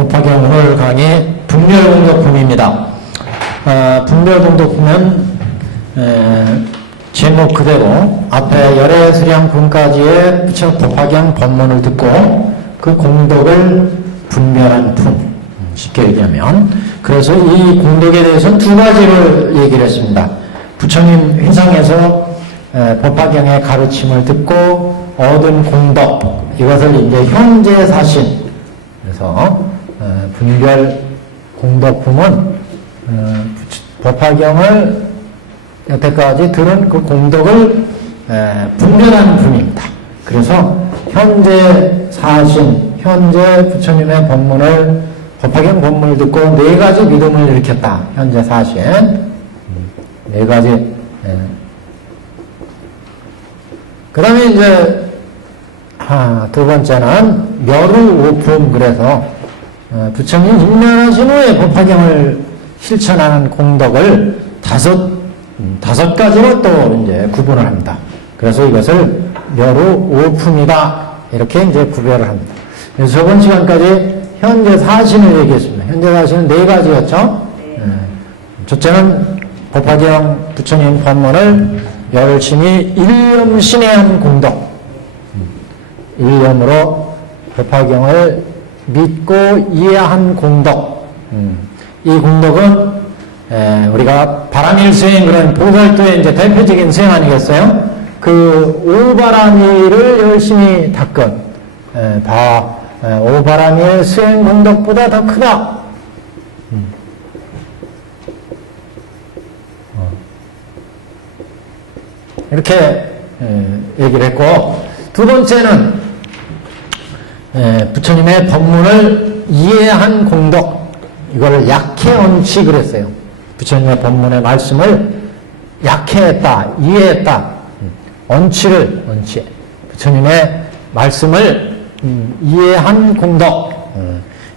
법화경 오늘 강의 분별공덕품입니다. 분별공덕품은 제목 그대로 앞에 열애수량품까지의 부처 법화경 법문을 듣고 그 공덕을 분별한 품, 쉽게 얘기하면. 그래서 이 공덕에 대해서는 두 가지를 얘기를 했습니다. 부처님 회상에서 법화경의 가르침을 듣고 얻은 공덕, 이것을 이제 현재 사신, 그래서 분별 공덕품은 법화경을 여태까지 들은 그 공덕을 분별하는 품입니다. 그래서 현재 사신, 현재 부처님의 법문을, 법화경 법문을 듣고 네 가지 믿음을 일으켰다. 현재 사신 네 가지. 그 다음에 이제 두 번째는 멸우오품. 그래서 부처님 임명하신 후에 법화경을 실천하는 공덕을 다섯 가지로 또 이제 구분을 합니다. 그래서 이것을 멸우오품이다, 이렇게 이제 구별을 합니다. 그래서 저번 시간까지 현재 사신을 얘기했습니다. 현재 사신은 네 가지였죠. 첫째는 법화경 부처님 법문을 열심히 일념신해한 공덕, 일념으로 법화경을 믿고 이해한 공덕. 이 공덕은 우리가 바람일수행, 그런 보살도의 이제 대표적인 수행 아니겠어요? 그 오바라밀을 열심히 닦은 오바라밀 수행 공덕보다 더 크다. 이렇게 얘기를 했고, 두 번째는 부처님의 법문을 이해한 공덕, 이거를 약해언치 그랬어요. 부처님의 법문의 말씀을 약해했다, 이해했다. 언치, 부처님의 말씀을 이해한 공덕.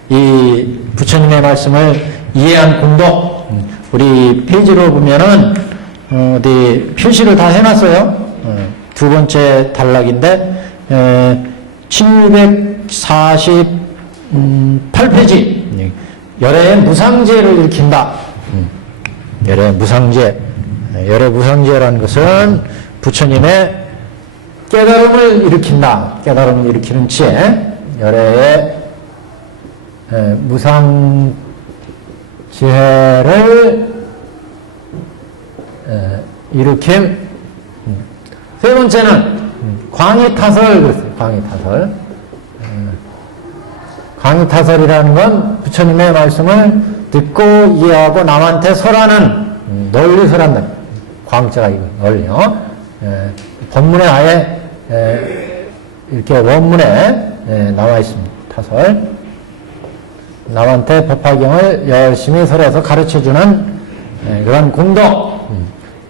이 부처님의 말씀을 이해한 공덕, 우리 페이지로 보면은 어디 표시를 다 해놨어요. 두 번째 단락인데 1248페이지. 열애 무상제를 일으킨다. 열애 무상제. 열애 무상제라는 것은 부처님의 깨달음을 일으킨다. 깨달음을 일으키는 지혜. 열애의 무상지혜를 일으킴. 세 번째는 광의타설. 그랬어요. 광의타설. 광의타설이라는 건 부처님의 말씀을 듣고 이해하고 남한테 설하는, 널리 설한다. 광자가 이거 널리요. 법문에 아예 이렇게 원문에 나와 있습니다. 타설. 남한테 법화경을 열심히 설해서 가르쳐주는 그런 공덕.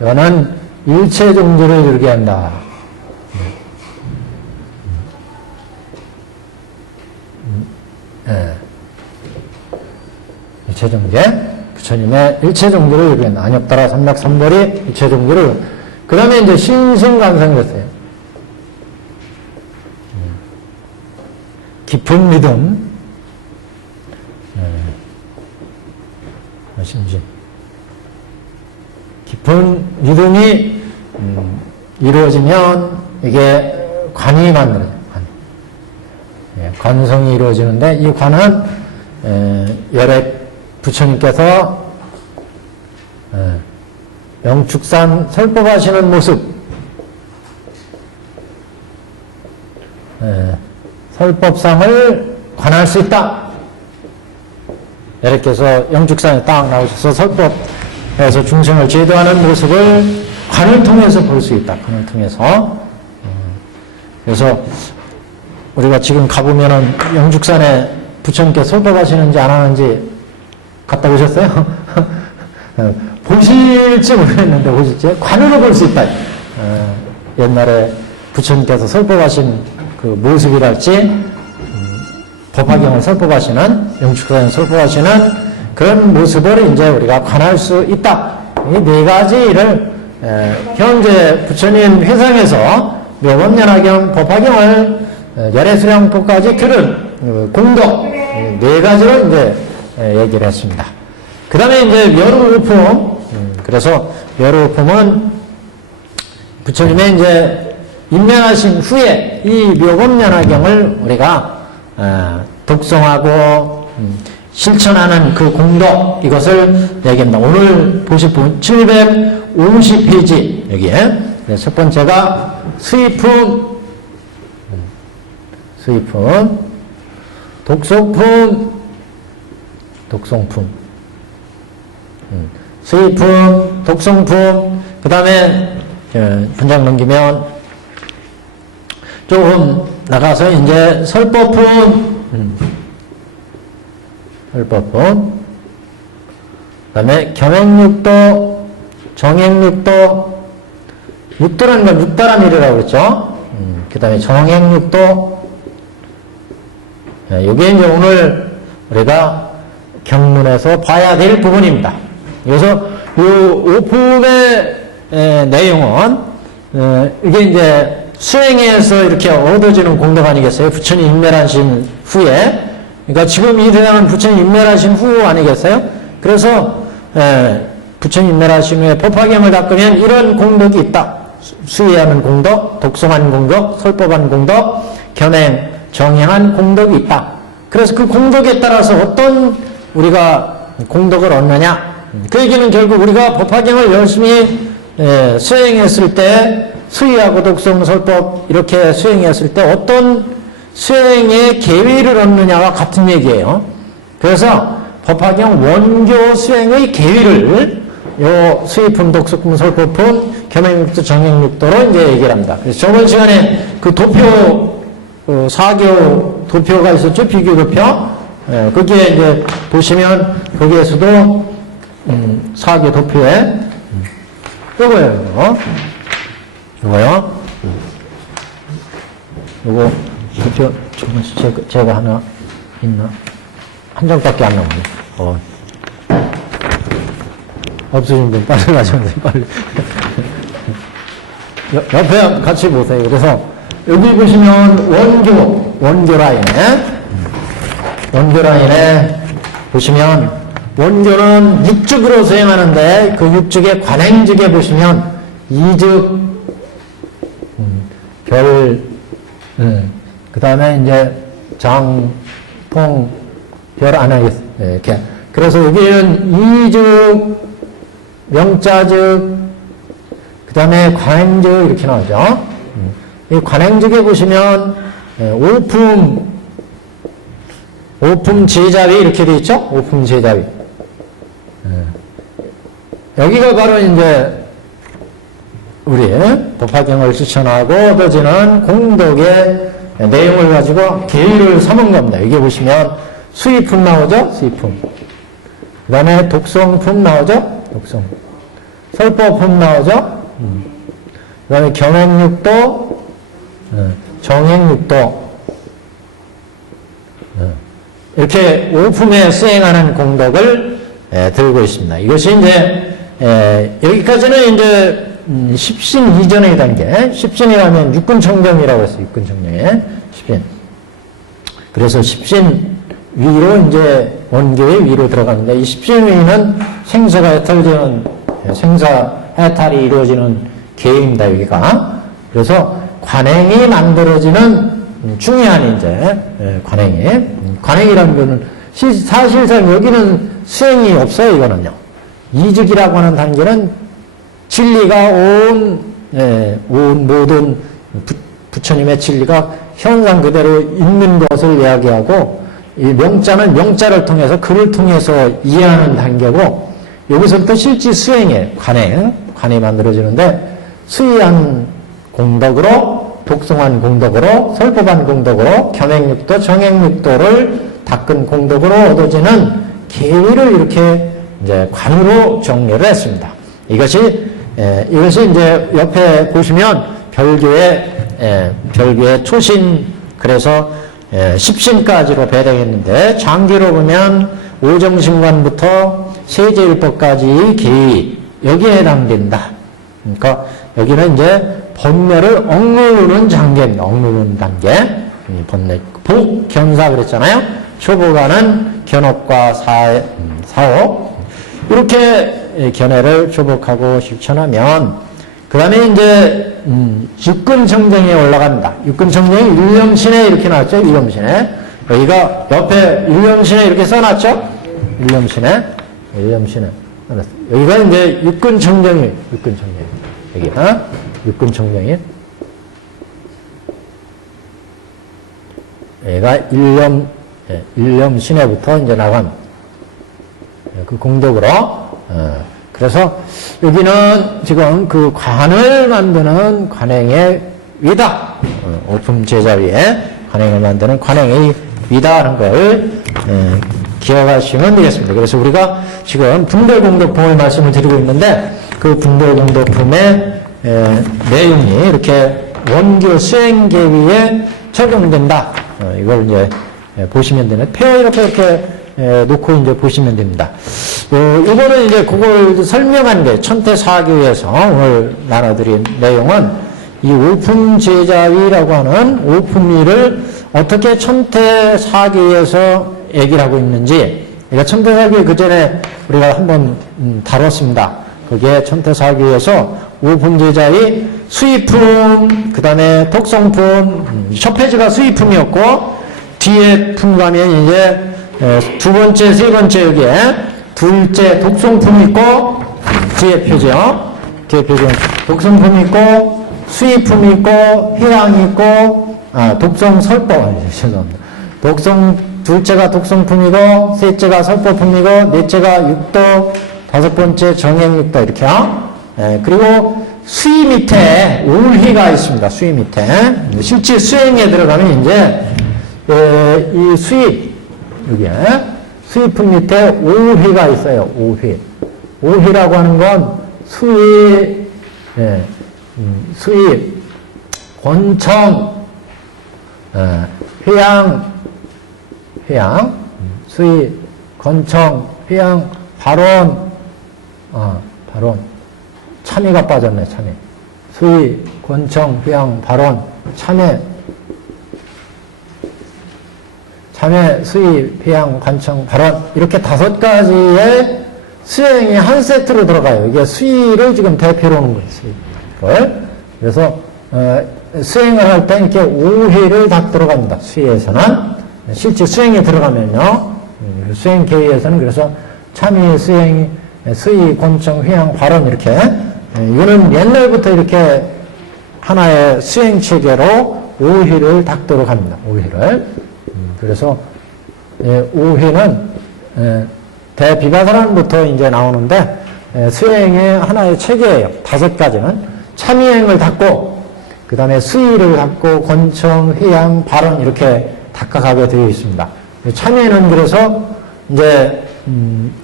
이거는 일체종주를 이루게 한다. 일체종제, 부처님의 일체종주를 이루게 한다. 안엽다라 삼맥삼벌이 일체종주를. 그 다음에 이제 신승간성이었어요. 깊은 믿음, 신심. 깊은 믿음이 이루어지면 이게 관이 만들어져요. 관성이 이루어지는데, 이 관은 열애 부처님께서 영축산 설법하시는 모습, 설법상을 관할 수 있다. 이렇게 해서 영축산에 딱 나오셔서 설법에서 중생을 제도하는 모습을 관을 통해서 볼 수 있다. 관을 통해서. 그래서 우리가 지금 가보면은 영축산에 부처님께 설법하시는지 안 하는지 갔다 오셨어요? 보실지 모르겠는데 보실지? 관으로 볼 수 있다. 옛날에 부처님께서 설법하신 그 모습이랄지, 법화경을 설법하시는, 영축산을 설법하시는 그런 모습을 이제 우리가 관할 수 있다. 이 네 가지를 현재 부처님 회상에서 묘법연화경 법화경을 열애수량법까지 들은 공덕, 네 네 가지로 이제 얘기를 했습니다. 그 다음에 이제 묘로우품. 그래서 묘로우품은 부처님의 이제 임명하신 후에 이 묘법연화경을 우리가 독송하고 실천하는 그 공덕, 이것을 얘기합니다. 오늘 보실 분 750페이지 여기에 첫 번째가 수의품, 독송품, 수의품, 독송품. 그 다음에 현장 넘기면 조금 나가서 이제 설법품, 그 다음에 경행육도, 정행육도, 육도라는 건 육다람일이라고 그랬죠. 그 다음에 정행육도. 이게 이제 오늘 우리가 경문에서 봐야 될 부분입니다. 그래서 이 오품의 내용은 이게 이제 수행에서 이렇게 얻어지는 공덕 아니겠어요? 부처님 인멸하신 후에. 그러니까 지금 이 대상은 부처님 인멸하신 후 아니겠어요? 그래서 부처님 인멸하신 후에 법화경을 닦으면 이런 공덕이 있다. 수의하는 공덕, 독송하는 공덕, 설법하는 공덕, 견행, 정행한 공덕이 있다. 그래서 그 공덕에 따라서 어떤 우리가 공덕을 얻느냐. 그 얘기는 결국 우리가 법화경을 열심히 수행했을 때, 수의하고 독송, 설법 이렇게 수행했을 때 어떤 수행의 계위를 얻느냐와 같은 얘기예요. 그래서 법화경 원교 수행의 계위를 요 수의품, 독송품, 설법품, 견행육도, 정행육도로 이제 얘기를 합니다. 그래서 저번 시간에 그 도표, 사교 도표가 있었죠? 비교 도표. 거기에 이제 보시면 거기에서도 사교 도표에 요거예요. 요거 도표 조금씩 제가 하나 있나? 한 장밖에 안 나오네. 없으신 분 빨리 가셔야 돼요. 빨리. 옆에 같이 보세요. 그래서 여기 보시면 원교 라인에 보시면 원교는 육즉으로 수행하는데 그 육즉의 관행즉에 보시면 이즉, 그 다음에 이제 장, 통, 별 안 하겠어요. 이렇게. 그래서 여기는 이즉, 명자즉, 그 다음에 관행즉 이렇게 나오죠. 이 관행즉에 보시면 오품 제자위 이렇게 되어 있죠? 오품 제자위. 여기가 바로 이제 우리 법화경을 실천하고 얻어지는 공덕의 내용을 가지고 계위를 삼은 겁니다. 여기 보시면 수의품 나오죠? 수의품. 그 다음에 독송품 나오죠? 독송. 설법품 나오죠? 그 다음에 경행육도, 정행육도. 이렇게 오품에 수행하는 공덕을 들고 있습니다. 이것이 이제 여기까지는 이제 십신 이전의 단계. 십신이라면 육근청정이라고 했어요. 육근청정에 십신. 그래서 십신 위로 이제 원교의 위로 들어가는데 이 십신 위는 생사가 해탈되는 생사 해탈이 이루어지는 계입니다. 여기가. 그래서 관행이 만들어지는 중요한 이제 관행이라는 거는 사실상 여기는 수행이 없어요. 이거는요. 이즉이라고 하는 단계는 진리가 온 모든 부처님의 진리가 현상 그대로 있는 것을 이야기하고, 이 명자는 명자를 통해서 글을 통해서 이해하는 단계고, 여기서부터 실제 수행의 관행이 만들어지는데, 수의한 공덕으로, 독송한 공덕으로, 설법한 공덕으로, 견행육도, 정행육도를 닦은 공덕으로 얻어지는 계위를 이렇게 이제 관으로 정리를 했습니다. 이것이 이제 옆에 보시면 별교의 초신, 그래서 십신까지로 배당했는데, 장기로 보면 오정신관부터 세제일법까지 계위, 여기에 해당된다. 그러니까 여기는 이제 번뇌를 억누르는 단계입니다. 억누르는 단계. 번뇌, 복, 견사 그랬잖아요. 초복하는 견업과 사업 이렇게 견해를 초복하고 실천하면 그 다음에 이제 육근정정에 올라갑니다. 육근정정이 일념신에 이렇게 나왔죠. 일념신에 여기가 옆에 일념신에 이렇게 써놨죠. 일념신에 여기가 이제 육근정정이 여기 육근정정이 얘가 일념신에부터 이제 나간 그 공덕으로 그래서 여기는 지금 그 관을 만드는 관행의 위다. 오품 제자위에 관행을 만드는 관행의 위다라는 걸 기억하시면 되겠습니다. 그래서 우리가 지금 분별공덕품을 말씀을 드리고 있는데 그 분별공덕품의 내용이 이렇게 원교 수행계위에 적용된다. 이걸 이제 보시면 되는 폐허 이렇게 놓고 이제 보시면 됩니다. 이거는 이제 그걸 설명한 게 천태사교에서 오늘 나눠드린 내용은 이 오품제자위라고 하는 오품위를 어떻게 천태사교에서 얘기를 하고 있는지, 그러니까 천태사교 그 전에 우리가 한번 다뤘습니다. 그게 천태사교에서 오품제자위 수의품, 그 다음에 독성품, 첫 페이지가 수의품이었고 뒤에 품 가면 이제 두 번째, 세 번째 여기에 둘째 독성품 있고 뒤에 표죠. 뒤에 표죠. 독성품 있고 수의품 있고 해양 있고 독성설법 죄송합니다. 둘째가 독성품이고 셋째가 설법품이고 넷째가 육도 다섯 번째 정행육도 이렇게요. 그리고 수의 밑에 울희가 있습니다. 수의 밑에 실제 수행에 들어가면 이제 이 수의 여기에 수의품 밑에 오휘가 있어요. 오휘. 오휘라고 하는 건 수의, 수의, 권청, 회양, 수의, 권청, 회양, 발언, 발언. 참회가 빠졌네, 참회. 수의, 권청, 회양, 발언, 참회, 수의, 회양, 관청, 발언 이렇게 5가지의 수행이 한 세트로 들어가요. 이게 수의를 지금 대표로 하는 거예요. 수의를. 그래서 수행을 할 때 이렇게 5회를 다 들어갑니다. 수의에서는 실제 수행에 들어가면요. 수행 계획에서는 그래서 참의, 수행, 수의, 권청, 회양, 발언 이렇게 이거는 옛날부터 이렇게 하나의 수행 체계로 5회를 닦도록 합니다. 5회를. 그래서 5회는 대비가사란부터 이제 나오는데 수행의 하나의 체계예요. 5가지는 참의행을 닦고 그 다음에 수의를 닦고 권청, 회양, 발언 이렇게 닦아가게 되어 있습니다. 참의는 그래서 이제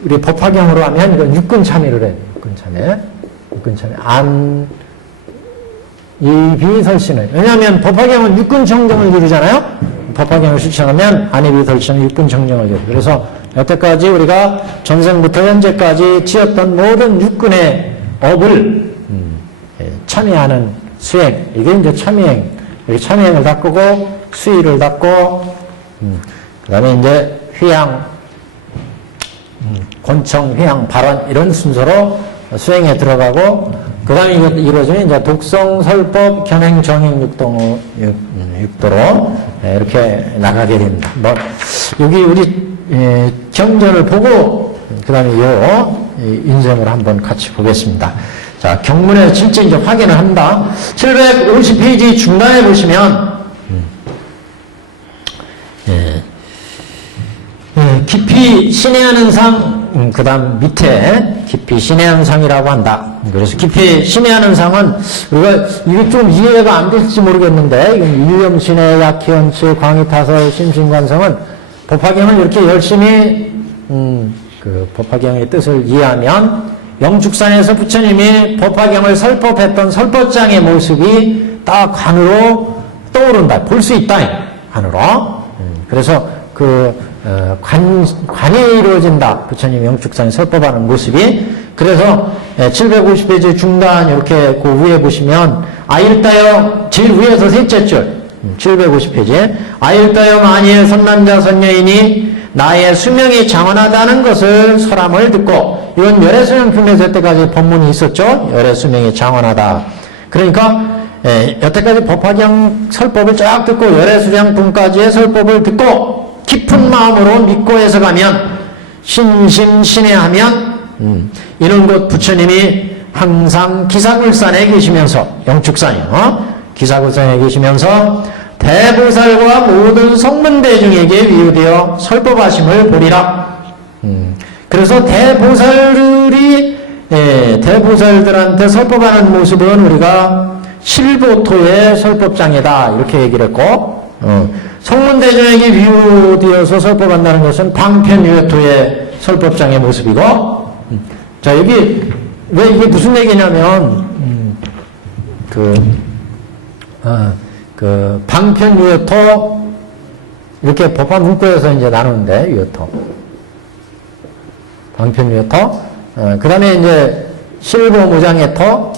우리 법화경으로 하면 이건 육근참의를 해요. 육근참의 안 이비설신을 왜냐하면 법화경은 육근정정을 이루잖아요. 법화경을 실천하면 안이비설신은 육근정정을 이루고 그래서 여태까지 우리가 전생부터 현재까지 지었던 모든 육근의 업을 참여하는 수행 이게 이제 참여행 여기 참여행을 닦고 수의를 닦고 그 다음에 이제 회양 권청, 회양, 발언 이런 순서로 수행에 들어가고 그 다음에 이루어지면 이제 독성, 설법, 견행, 정행, 육도로 이렇게 나가게 됩니다. 뭐 여기 우리 경전을 보고 그 다음에 이 인생을 한번 같이 보겠습니다. 자, 경문에 실제 이제 확인을 합니다. 750페이지 중간에 보시면 깊이 신해하는 상, 그 다음 밑에 깊이 신해하는 상이라고 한다. 그래서 깊이 신해하는 상은 우리가 이게 좀 이해가 안 될지 모르겠는데 이건 일념신해, 약희연치, 광희타설, 심신관성은 법화경을 이렇게 열심히 그 법화경의 뜻을 이해하면 영축산에서 부처님이 법화경을 설법했던 설법장의 모습이 딱 관으로 떠오른다. 볼 수 있다. 관으로. 그래서 관이 이루어진다. 부처님 영축산에 설법하는 모습이. 그래서 750페이지 중단 이렇게 그 위에 보시면 아일다요 제일 위에서 셋째 줄 750페이지. 아일떠여 만일 선남자 선녀인이 나의 수명이 장원하다는 것을 설함을 듣고, 이건 열애수명품에서 여태까지 법문이 있었죠. 열애수명이 장원하다. 그러니까 여태까지 법화경 설법을 쫙 듣고 열애수명품까지의 설법을 듣고 깊은 마음으로 믿고 해석하면 신심신해하면 이런 곳 부처님이 항상 기사굴산에 계시면서 영축산이요. 기사굴산에 계시면서 대보살과 모든 성문대중에게 위유되어 설법하심을 보리라. 그래서 대보살들한테 설법하는 모습은 우리가 실보토의 설법장이다 이렇게 얘기를 했고, 성문대중에게 위유되어서 설법한다는 것은 방편유효토의 설법장의 모습이고, 자 여기 왜 이게 무슨 얘기냐면 그 방편유효토 이렇게 법화 문구에서 이제 나누는데 유효토, 방편유효토, 그 다음에 이제 실보무장의 토.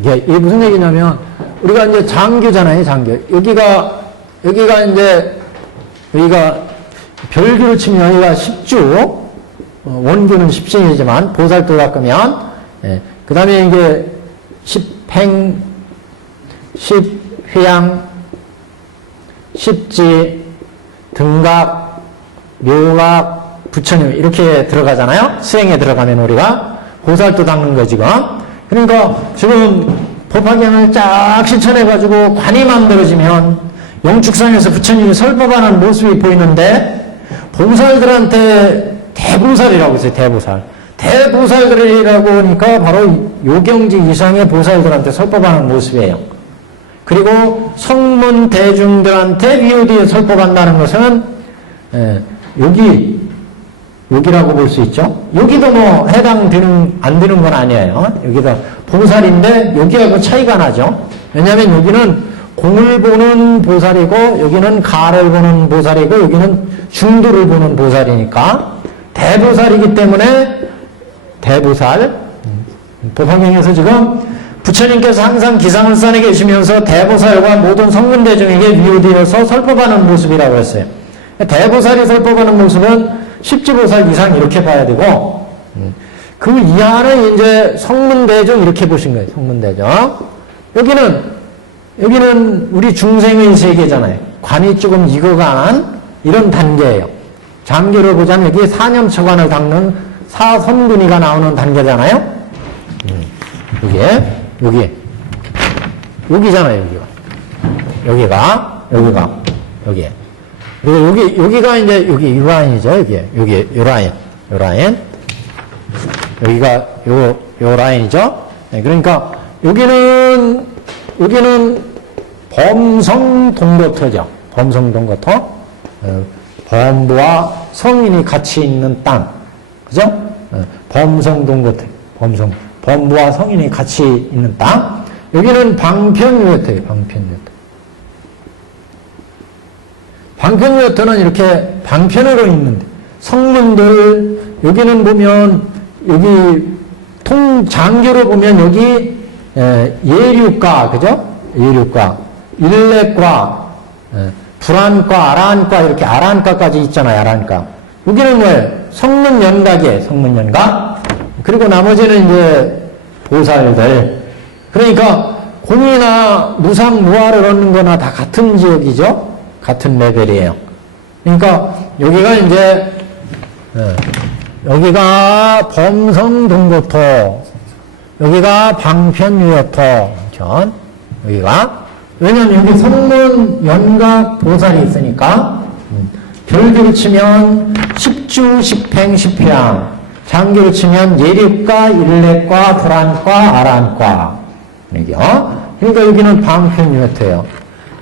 이게 무슨 얘기냐면 우리가 이제 장교잖아요, 장교. 여기가 이제 여기가 별교로 치면 여기가 10주, 원교는 10신이지만 보살도 닦으면, 그 다음에 이게 10행, 10회양, 10지, 등각, 묘각, 부처님 이렇게 들어가잖아요. 수행에 들어가면 우리가 보살도 닦는 거 지금. 그러니까 지금 법화경을 쫙 실천해가지고 관이 만들어지면 영축산에서 부처님이 설법하는 모습이 보이는데, 보살들한테 대보살이라고 했어요. 대보살들이라고 하니까 바로 요경지 이상의 보살들한테 설법하는 모습이에요. 그리고 성문 대중들한테 위유되어 설법한다는 것은 여기라고 볼 수 있죠. 여기도 뭐 안 되는 건 아니에요. 여기도 보살인데 여기하고 차이가 나죠. 왜냐하면 여기는 공을 보는 보살이고 여기는 가를 보는 보살이고 여기는 중도를 보는 보살이니까 대보살이기 때문에 대보살. 법화경에서 지금 부처님께서 항상 기상을산에 계시면서 대보살과 모든 성문대중에게 위유되어서 설법하는 모습이라고 했어요. 대보살이 설법하는 모습은 십지보살 이상 이렇게 봐야 되고, 그 이하는 이제 성문대중 이렇게 보신 거예요. 성문대중. 여기는 우리 중생의 세계잖아요. 관이 조금 익어간 이런 단계예요. 장계로 보자면 여기 사념처관을 닦는 사선근이가 나오는 단계잖아요. 여기잖아요. 여기. 그리고 여기가 이제 여기 요 라인이죠. 요 라인. 여기가 요 라인이죠. 네, 그러니까 여기는 범성동거토죠. 범성동거토. 범부와 성인이 같이 있는 땅. 그죠? 범성동거토. 범부와 성인이 같이 있는 땅. 여기는 방편유효토예요. 방편유효토는 이렇게 방편으로 있는데, 성문들, 여기는 보면, 여기 장교로 보면 여기 예류과, 그죠? 예류과, 일례과, 불안과, 아라한과, 이렇게 아라한과까지 있잖아요. 아라한과. 여기는 뭐예요? 성문연각이에요. 성문연각. 그리고 나머지는 이제 보살들. 그러니까 공이나 무상, 무아를 얻는 거나 다 같은 지역이죠? 같은 레벨이에요. 그러니까 여기가 이제 여기가 범성동거토, 여기가 방편유효토, 여기가. 왜냐면 여기 성문, 연각, 보살이 있으니까 별교로 치면 10주, 10행, 10회양, 장교로 치면 예립과, 일례과, 불안과, 아란과. 그러니까 여기는 방편유효토예요.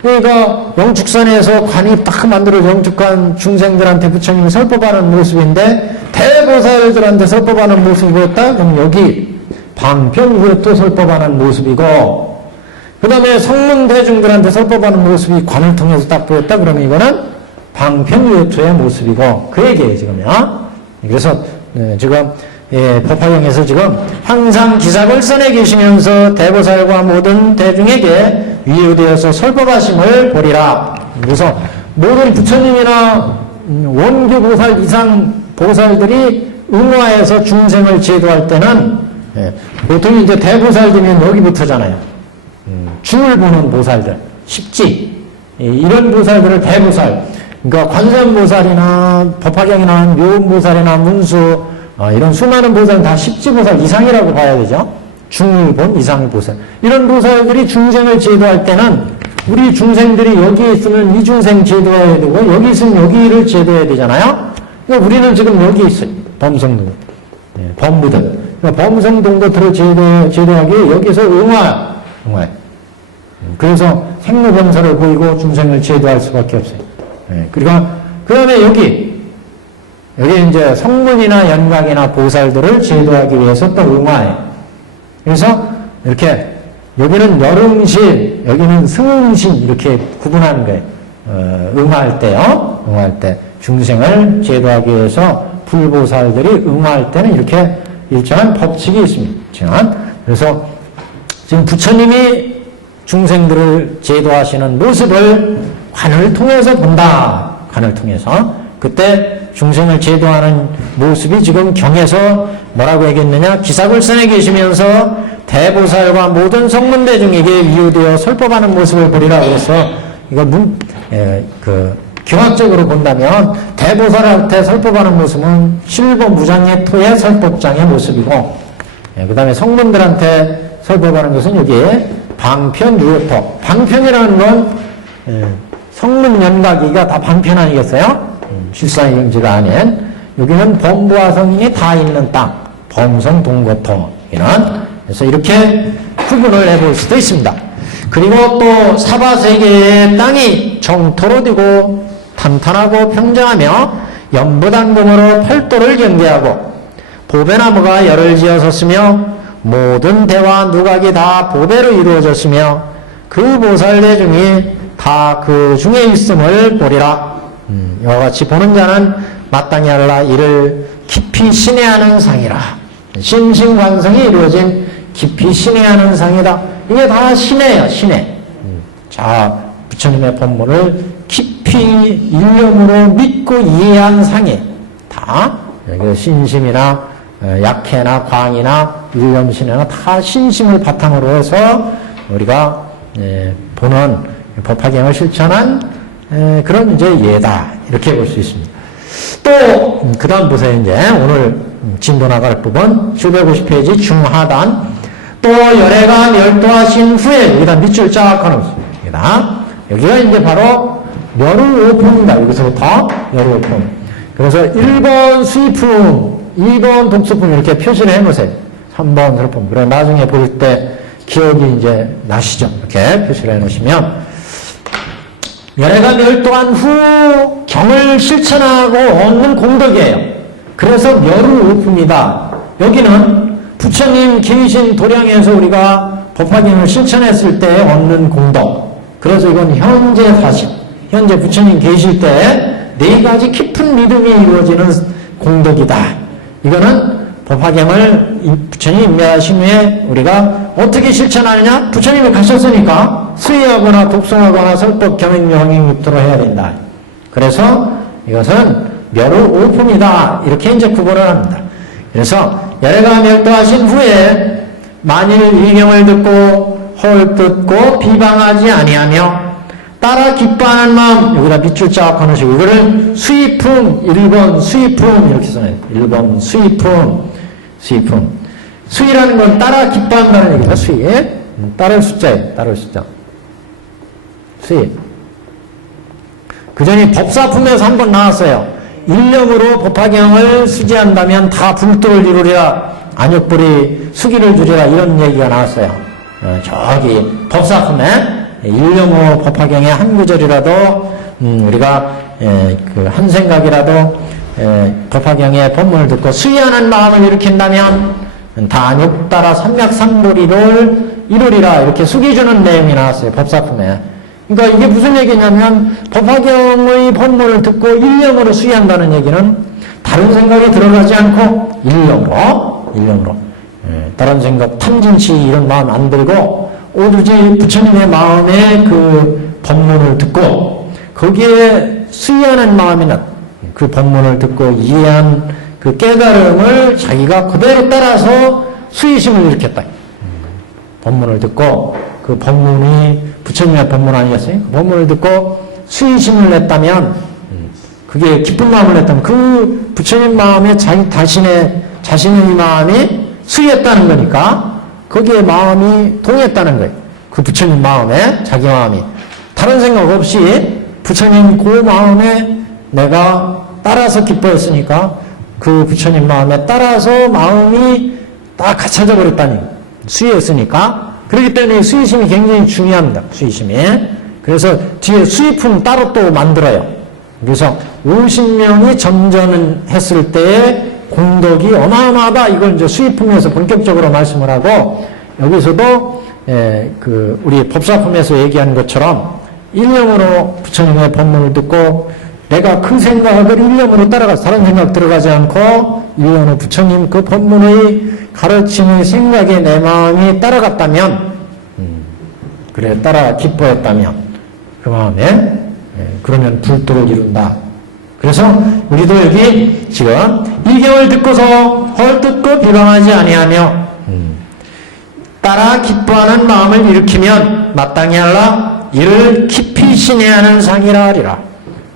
그러니까 영축산에서 관이 딱 만들어져 영축한 중생들한테 부처님이 설법하는 모습인데, 대보살들한테 설법하는 모습이었다? 그럼 여기 방편유효토 설법하는 모습이고, 그 다음에 성문대중들한테 설법하는 모습이 관을 통해서 딱 보였다? 그러면 이거는 방편유효토의 모습이고, 그 얘기예요, 지금요. 그래서 지금 예, 법화경에서 지금 항상 기사걸선에 계시면서 대보살과 모든 대중에게 위유되어서 설법하심을 보리라. 그래서 모든 부처님이나 원교 보살 이상 보살들이 응화해서 중생을 제도할 때는 예, 보통 이제 대보살들면 여기부터잖아요. 중을 보는 보살들, 십지 이런 보살들을 대보살. 그러니까 관세음보살이나 법화경이나 묘음보살이나 문수 이런 수많은 보살은 다 십지보살 이상이라고 봐야 되죠. 중을 본 이상의 보살. 이런 보살들이 중생을 제도할 때는 우리 중생들이 여기 있으면 이 중생 제도해야 되고 여기 있으면 여기를 제도해야 되잖아요. 그러니까 우리는 지금 여기 있어요. 범성동. 네, 범무들. 그러니까 범성동도들을 제도하기 위해 여기서 응화. 그래서 생로병사를 보이고 중생을 제도할 수밖에 없어요. 네, 그러니까 그 다음에 여기 이제 성문이나 연각이나 보살들을 제도하기 위해서 또 응화해요. 그래서 이렇게 여기는 열응신, 여기는 승응신 이렇게 구분하는 거예요. 응화할 때요. 응화할 때 중생을 제도하기 위해서 불보살들이 응화할 때는 이렇게 일정한 법칙이 있습니다. 그래서 지금 부처님이 중생들을 제도하시는 모습을 관을 통해서 본다. 관을 통해서. 그때 중생을 제도하는 모습이 지금 경에서 뭐라고 얘기했느냐? 기사굴선에 계시면서 대보살과 모든 성문대중에게 위유되어 설법하는 모습을 보리라. 그래서 이거 경학적으로 본다면 대보살한테 설법하는 모습은 실보무장의 토의 설법장의 모습이고, 그 다음에 성문들한테 설법하는 것은 여기에 방편유효토. 방편이라는 건 성문연각이가 다 방편 아니겠어요? 실상의 경지가 아닌. 여기는 범부와 성인이 다 있는 땅. 범성동고토. 그래서 이렇게 구분을 해볼 수도 있습니다. 그리고 또 사바세계의 땅이 정토로 되고 탄탄하고 평정하며 연부단금으로 팔도를 경계하고 보배나무가 열을 지어 섰으며 모든 대와 누각이 다 보배로 이루어졌으며 그 보살대중이 다 그 중에 있음을 보리라. 이와 같이 보는 자는 마땅히 알라. 이를 깊이 신뢰하는 상이라. 심심관성이 이루어진 깊이 신뢰하는 상이다. 이게 다 신뢰예요. 신뢰. 자, 부처님의 법문을 깊이 일념으로 믿고 이해한 상이 다 신심이나 약해나 광이나 일념신이나 다 신심을 바탕으로 해서 우리가 보는 법화경을 실천한 그런 이제 예다. 이렇게 볼 수 있습니다. 또 그 다음 보세요. 이제 오늘 진도 나갈 부분 750페이지 중하단. 또 열애가 멸도하신 후에 여기다 밑줄 쫙 가놓습니다. 여기가 이제 바로 멸우오품입니다. 여기서부터 멸우오품. 그래서 1번 수의품, 2번 독수품 이렇게 표시를 해놓으세요. 3번 설품. 그럼 나중에 볼 때 기억이 이제 나시죠. 이렇게 표시를 해놓으시면 열애가 멸도한 후 경을 실천하고 얻는 공덕이에요. 그래서 멸우오품이다. 여기는 부처님 계신 도량에서 우리가 법화경을 실천했을 때 얻는 공덕. 그래서 이건 현재 사실. 현재 부처님 계실 때 네 가지 깊은 믿음이 이루어지는 공덕이다. 이거는 법화경을 부처님 임명하신 후에 우리가 어떻게 실천하느냐? 부처님이 가셨으니까 수의하거나 독송하거나 설법, 경행료, 황행육도로 해야 된다. 그래서 이것은 멸우오품이다. 이렇게 이제 구분을 합니다. 그래서 열애가 멸도하신 후에 만일 일경을 듣고 헐뜯고 비방하지 아니하며 따라 기뻐하는 마음, 여기다 밑줄 쫙 거놓으시고 이거를 수의품, 1번 수의품 이렇게 써놔요. 1번 수의품. 수의라는 건 따라 기뻐한다는 얘기다. 수의. 따를 숫자예요. 따를 숫자. 수의. 그 전에 법사품에서 한번 나왔어요. 일념으로 법화경을 수지한다면 다 불도를 이루리라. 안욕불이 수기를 주리라. 이런 얘기가 나왔어요. 저기 법사품에 일념으로 법화경의 한 구절이라도 우리가 그 한 생각이라도 법화경의 법문을 듣고 수의하는 마음을 일으킨다면 다 안욕 따라 삼맥상보리를 이루리라. 이렇게 수기주는 내용이 나왔어요. 법사품에. 그러니까 이게 무슨 얘기냐면 법화경의 법문을 듣고 일념으로 수의한다는 얘기는 다 다른 생각이 들어가지 않고 일념으로 다른 생각, 탐진치 이런 마음 안 들고 오로지 부처님의 마음에 그 법문을 듣고 거기에 수의하는 마음이나 그 법문을 듣고 이해한 그 깨달음을 자기가 그대로 따라서 수의심을 일으켰다. 법문을 듣고 그 법문이 부처님의 법문 아니겠어요? 그 법문을 듣고 수의심을 냈다면 그게 기쁜 마음을 냈다면 그 부처님 마음에 자신의 마음이 수의했다는 거니까 거기에 마음이 동했다는 거예요. 그 부처님 마음에 자기 마음이 다른 생각 없이 부처님 그 마음에 내가 따라서 기뻐했으니까 그 부처님 마음에 따라서 마음이 딱 갖춰져 버렸다니 수의했으니까 그렇기 때문에 수의심이 굉장히 중요합니다. 수의심이. 그래서 뒤에 수의품 따로 또 만들어요. 그래서 50명이 전전했을 때의 공덕이 어마어마하다. 이걸 이제 수의품에서 본격적으로 말씀을 하고 여기서도 우리 법사품에서 얘기하는 것처럼 일념으로 부처님의 법문을 듣고 내가 그 생각을 일념으로 따라가서 다른 생각 들어가지 않고 일념으로 부처님 그 법문의 가르침의 생각에 내 마음이 따라갔다면 그래 따라 기뻐했다면 그 마음에 그러면 불도를 이룬다. 그래서 우리도 여기 지금 이경을 듣고서 헐뜯고 비방하지 아니하며 따라 기뻐하는 마음을 일으키면 마땅히 하라. 이를 깊이 신뢰하는 상이라 하리라.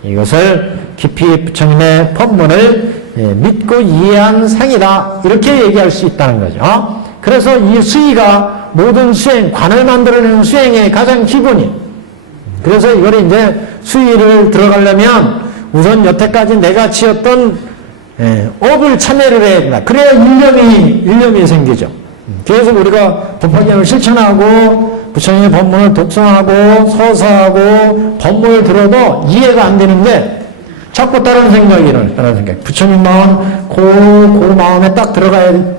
이것을 깊이 부처님의 법문을 믿고 이해한 상이다. 이렇게 얘기할 수 있다는 거죠. 그래서 이 수의가 모든 수행, 관을 만들어내는 수행의 가장 기본이에요. 그래서 이걸 이제 수의를 들어가려면 우선 여태까지 내가 지었던 업을 참여를 해야 된다. 그래야 일념이 생기죠. 그래서 우리가 법화경을 실천하고 부처님의 법문을 독송하고 서사하고 법문을 들어도 이해가 안 되는데 자꾸 다른 생각이 일어나요. 다른 생각. 부처님 마음 그 마음에 딱 들어가야 돼.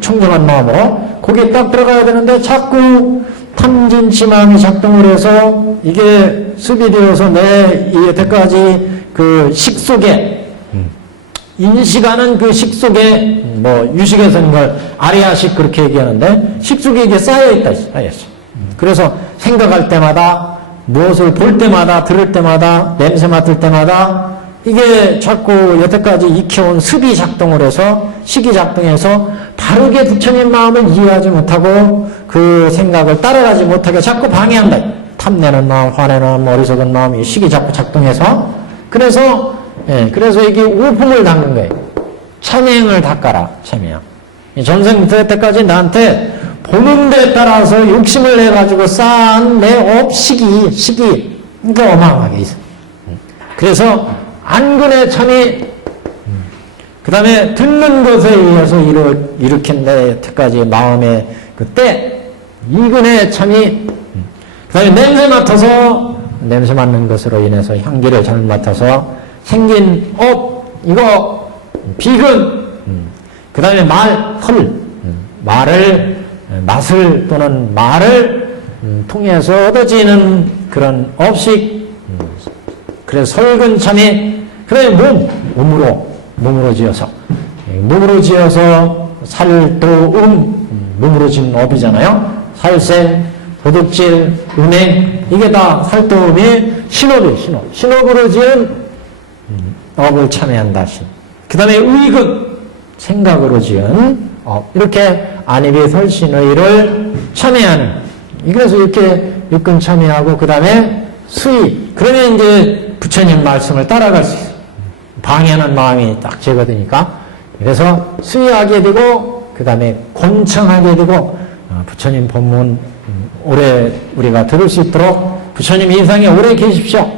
청정한 마음으로 거기에 딱 들어가야 되는데 자꾸 탐진치 마음이 작동을 해서 이게 습이 되어서 내 여태까지 그 식 속에 인식하는 그 식 속에 뭐 유식에서는 걸 아리아식 그렇게 얘기하는데 식 속에 이게 쌓여있다. 쌓여있어. 그래서 생각할 때마다 무엇을 볼 때마다 들을 때마다 냄새 맡을 때마다 이게 자꾸 여태까지 익혀온 습이 작동을 해서 식이 작동해서 바르게 부처님 마음을 이해하지 못하고 그 생각을 따라가지 못하게 자꾸 방해한다. 탐내는 마음, 화내는 마음, 어리석은 마음이 식이 자꾸 작동해서 그래서 이게 오품을 닦는 거예요. 참행을 닦아라. 참행. 전생부터 때까지 나한테 보는 데 따라서 욕심을 내가지고 쌓은 내 업, 식이 그러니까 어마어마하게 있어. 그래서 안근의 참이 그 다음에 듣는 것에 의해서 일으킨 내 여태까지 마음의 그때 이근의 참이 그 다음에 냄새 맡아서 냄새 맡는 것으로 인해서 향기를 잘못 맡아서 생긴 업 이거 비근 그 다음에 맛을 또는 말을 통해서 얻어지는 그런 업식 그래서 설근참이 그 다음에 몸으로 지어서 살도 몸으로 지은 업이잖아요. 살생, 도둑질, 은행 이게 다 살도음이 신업이에요. 신업으로 지은 업을 참여한다. 그 다음에 의근 생각으로 지은 업 이렇게 안입이 설신의를 참여하는 그래서 이렇게 육근 참여하고 그 다음에 수의 그러면 이제 부처님 말씀을 따라갈 수 있어요. 방해하는 마음이 딱 제거되니까 그래서 수의하게 되고 그 다음에 권청하게 되고 부처님 법문 오래 우리가 들을 수 있도록 부처님 인상에 오래 계십시오.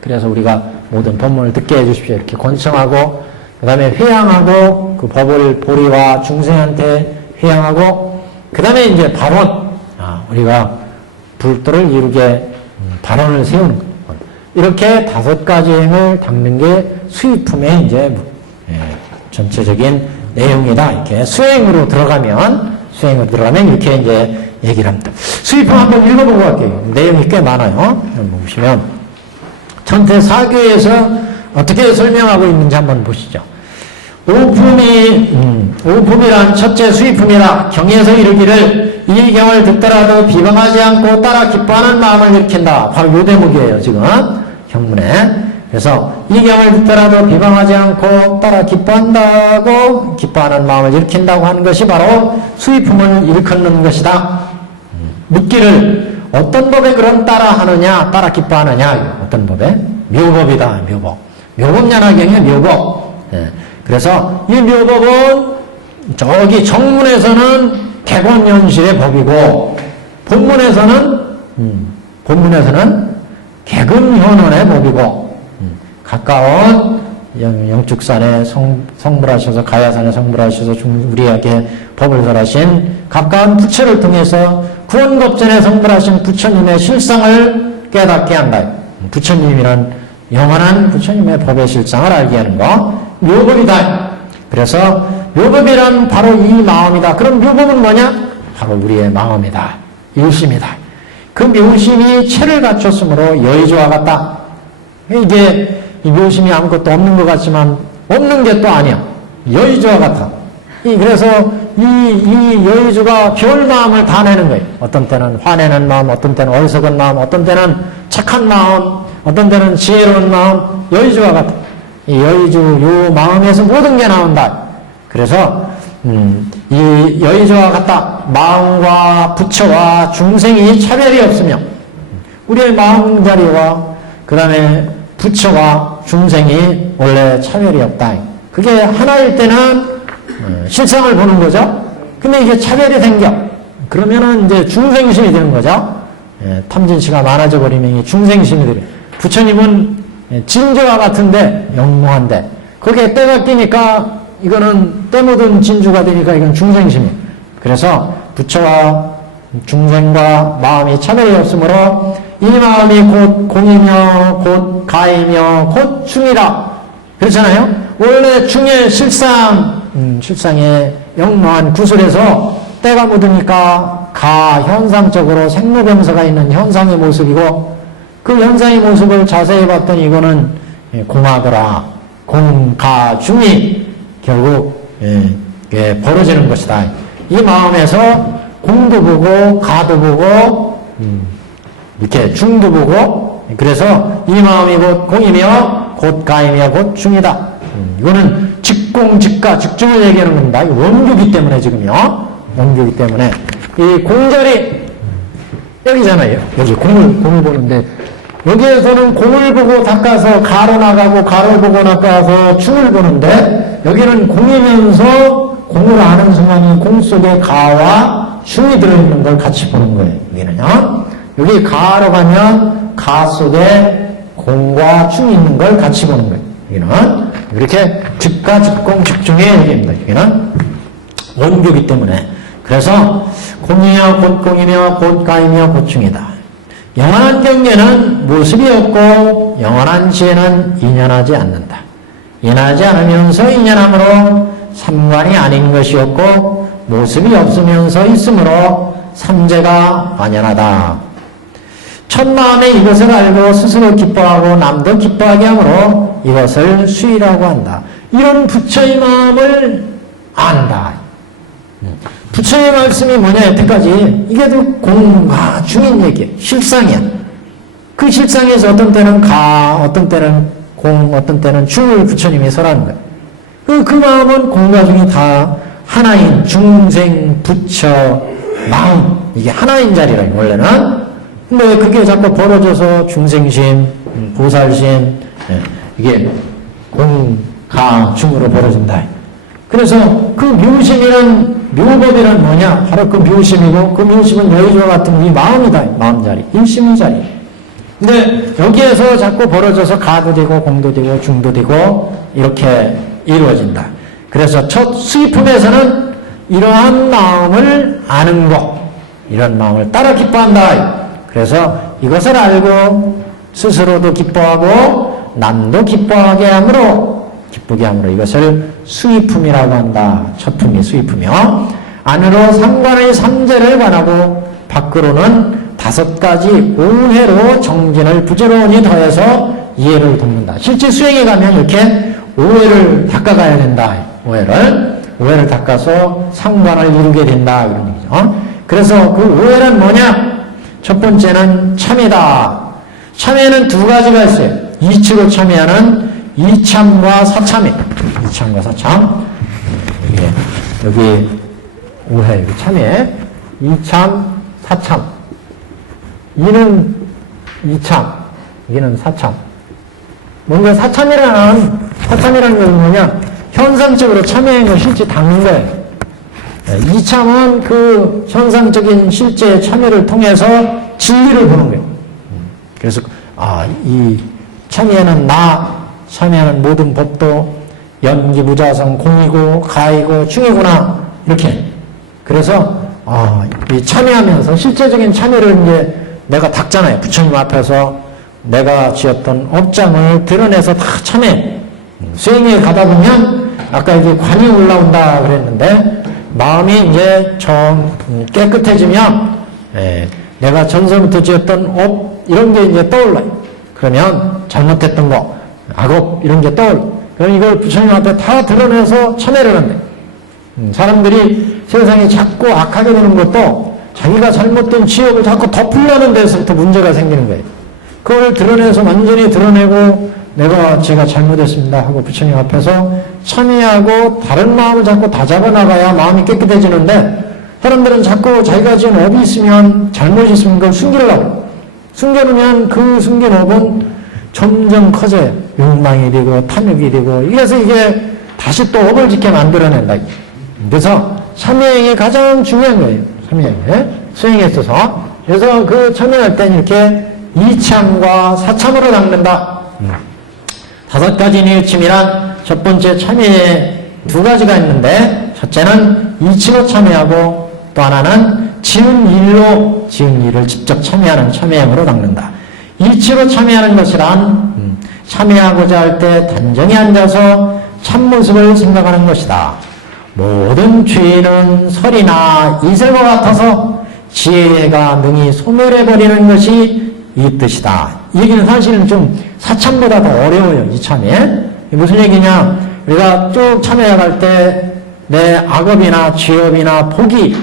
그래서 우리가 모든 법문을 듣게 해주십시오. 이렇게 권청하고 그 다음에 회양하고 그 법을 보리와 중생한테 회양하고 그 다음에 이제 발언 우리가 불도를 이루게 발언을 세우는 것 이렇게 5가지 행을 닦는 게 수의품의 이제 전체적인 내용이다. 이렇게 수행으로 들어가면 이렇게 이제 얘기를 합니다. 수의품 한번 읽어보고 갈게요. 내용이 꽤 많아요. 한번 보시면 전태 4교에서 어떻게 설명하고 있는지 한번 보시죠. 오품이란 첫째 수입품이라 경에서 이르기를 이 경을 듣더라도 비방하지 않고 따라 기뻐하는 마음을 일으킨다. 바로 요 대목이에요, 지금. 경문에. 그래서 이 경을 듣더라도 비방하지 않고 따라 기뻐한다고 기뻐하는 마음을 일으킨다고 하는 것이 바로 수입품을 일컫는 것이다. 묻기를 어떤 법에 그런 따라 하느냐, 따라 기뻐하느냐, 어떤 법에? 묘법이다, 묘법. 묘법연화경의 묘법. 예. 그래서 이 묘법은 저기 정문에서는 객원연실의 법이고 본문에서는 개금현원의 법이고 가까운 영축산에 성불하셔서 가야산에 성불하셔서 우리에게 법을 설하신 가까운 부처를 통해서 구원겁전에 성불하신 부처님의 실상을 깨닫게 한다. 부처님이란 영원한 부처님의 법의 실상을 알게 하는 거 묘법이다. 그래서 묘법이란 바로 이 마음이다. 그럼 묘법은 뭐냐? 바로 우리의 마음이다. 일심이다. 그 묘심이 체를 갖췄으므로 여의주와 같다. 이게 이 묘심이 아무것도 없는 것 같지만 없는 게 또 아니야. 여의주와 같아. 그래서 이 여의주가 별 마음을 다 내는 거예요. 어떤 때는 화내는 마음, 어떤 때는 어리석은 마음, 어떤 때는 착한 마음, 어떤 때는 지혜로운 마음, 여의주와 같아. 이 여의주, 요 마음에서 모든 게 나온다. 그래서, 이 여의주와 같다. 마음과 부처와 중생이 차별이 없으며, 우리의 마음 자리와, 그 다음에 부처와 중생이 원래 차별이 없다. 그게 하나일 때는 실상을 보는 거죠. 근데 이게 차별이 생겨. 그러면은 이제 중생심이 되는 거죠. 탐진치가 많아져 버리면 이 중생심이 되요. 부처님은 진주와 같은데 영롱한데 거기에 때가 끼니까 이거는 때 묻은 진주가 되니까 이건 중생심이에요. 그래서 부처와 중생과 마음이 차별이 없으므로 이 마음이 곧 공이며 곧 가이며 곧 중이라. 그렇잖아요. 원래 중의 실상의 영롱한 구슬에서 때가 묻으니까 가 현상적으로 생로병사가 있는 현상의 모습이고 그 현상의 모습을 자세히 봤더니 이거는 공하더라. 공가중이 결국 벌어지는 것이다. 이 마음에서 공도 보고 가도 보고 이렇게 중도 보고 그래서 이 마음이 곧 공이며 곧 가이며 곧 중이다. 이거는 직공, 직가, 직중을 얘기하는 겁니다. 원교기 때문에 지금요. 원교기 때문에 이 공절이 여기잖아요. 여기 공을 보는데 여기에서는 공을 보고 닦아서 가로 나가고 가로 보고 닦아서 충을 보는데 여기는 공이면서 공을 아는 순간에 공 속에 가와 충이 들어있는 걸 같이 보는 거예요. 여기는요. 여기 가로 가면 가 속에 공과 충이 있는 걸 같이 보는 거예요. 여기는 이렇게 직가, 직공, 직중의 얘기입니다. 여기는 원교기 때문에. 그래서 공이며 곧 공이며 곧 가이며 곧 중이다. 영원한 경계는 모습이 없고 영원한 지혜는 인연하지 않는다. 인하지 않으면서 인연함으로 삼관이 아닌 것이 없고 모습이 없으면서 있으므로 삼재가 완연하다. 첫 마음에 이것을 알고 스스로 기뻐하고 남도 기뻐하게 하므로 이것을 수의라고 한다. 이런 부처의 마음을 안다. 부처의 말씀이 뭐냐 여태까지 이게 또 공과 중인 얘기예요. 실상이야. 그 실상에서 어떤 때는 가, 어떤 때는 공, 어떤 때는 중을 부처님이 설하는 거예요. 그 마음은 공과 중이 다 하나인 중생, 부처, 마음 이게 하나인 자리라 원래는. 근데 그게 자꾸 벌어져서 중생심, 보살심 이게 공, 가, 중으로 벌어진다. 그래서 그 묘법이란 뭐냐? 바로 그 묘심이고 그 묘심은 여의주와 같은 이 마음이다. 마음 자리, 일심의 자리. 근데 여기에서 자꾸 벌어져서 가도 되고 공도 되고 중도 되고 이렇게 이루어진다. 그래서 첫 수입품에서는 이러한 마음을 아는 것, 이런 마음을 따라 기뻐한다. 그래서 이것을 알고 스스로도 기뻐하고 남도 기뻐하게 함으로 기쁘게 함으로 이것을 수입품이라고 한다. 첫 품이 수입품이요. 안으로 삼관의 삼재를 관하고 밖으로는 5가지 오해로 정진을 부지런히 더해서 이해를 돕는다. 실제 수행에 가면 이렇게 오해를 닦아가야 된다. 오해를 닦아서 상관을 이루게 된다. 이런 얘기죠. 그래서 그 오해는 뭐냐? 첫 번째는 참회다. 참회는 두 가지가 있어요. 이치로 참회하는 이참과 사참회. 이참과 사참. 여기 오해, 여기 참회. 이참, 사참. 이는 이참, 이는 사참. 뭔가 사참이라는 것은 뭐냐? 현상적으로 참회한 걸 실제 닦는 거예요. 이참은 그 현상적인 실제 참회를 통해서 진리를 보는 거예요. 그래서 이 참회는 참회하는 모든 법도 연기, 무자성, 공이고 가이고 중이구나 이렇게. 그래서 이 참회하면서 실제적인 참회를 이제 내가 닦잖아요. 부처님 앞에서 내가 지었던 업장을 드러내서 다 참회. 수행에 가다 보면 아까 이게 관이 올라온다 그랬는데 마음이 이제 좀 깨끗해지면 내가 전서부터 지었던 업 이런 게 이제 떠올라요. 그러면 잘못했던 거, 악업 이런 게 떠올라. 그럼 이걸 부처님 앞에 다 드러내서 참회를 한대. 사람들이 세상에 자꾸 악하게 되는 것도 자기가 잘못된 지역을 자꾸 덮으려는 데서부터 문제가 생기는 거예요. 그걸 드러내서 완전히 드러내고 제가 잘못했습니다 하고 부처님 앞에서 참회하고 다른 마음을 자꾸 다잡아 나가야 마음이 깨끗해지는데 사람들은 자꾸 자기가 지은 업이 있으면 잘못이 있으면 그걸 숨기려고 해요. 숨겨놓으면 그 숨긴 업은 점점 커져요. 욕망이 되고 탐욕이 되고 그래서 이게 다시 또 업을 짓게 만들어낸다. 그래서 참회행이 가장 중요한 거예요. 참회행에 수행에 있어서. 그래서 그 참회할 때는 이렇게 이참과 사참으로 닦는다. 5가지 뉘우침이란 첫 번째 참회에 두 가지가 있는데 첫째는 이치로 참회하고 또 하나는 지은 일을 직접 참회하는 참회행으로 닦는다. 이치로 참회하는 것이란 참회하고자 할 때 단정히 앉아서 참모습을 생각하는 것이다. 모든 죄는 설이나 이슬과 같아서 지혜가 능히 소멸해버리는 것이 이 뜻이다. 이 얘기는 사실은 좀 사참보다 더 어려워요. 이 참회. 무슨 얘기냐? 우리가 쭉 참회해 갈 때 내 악업이나 죄업이나 복이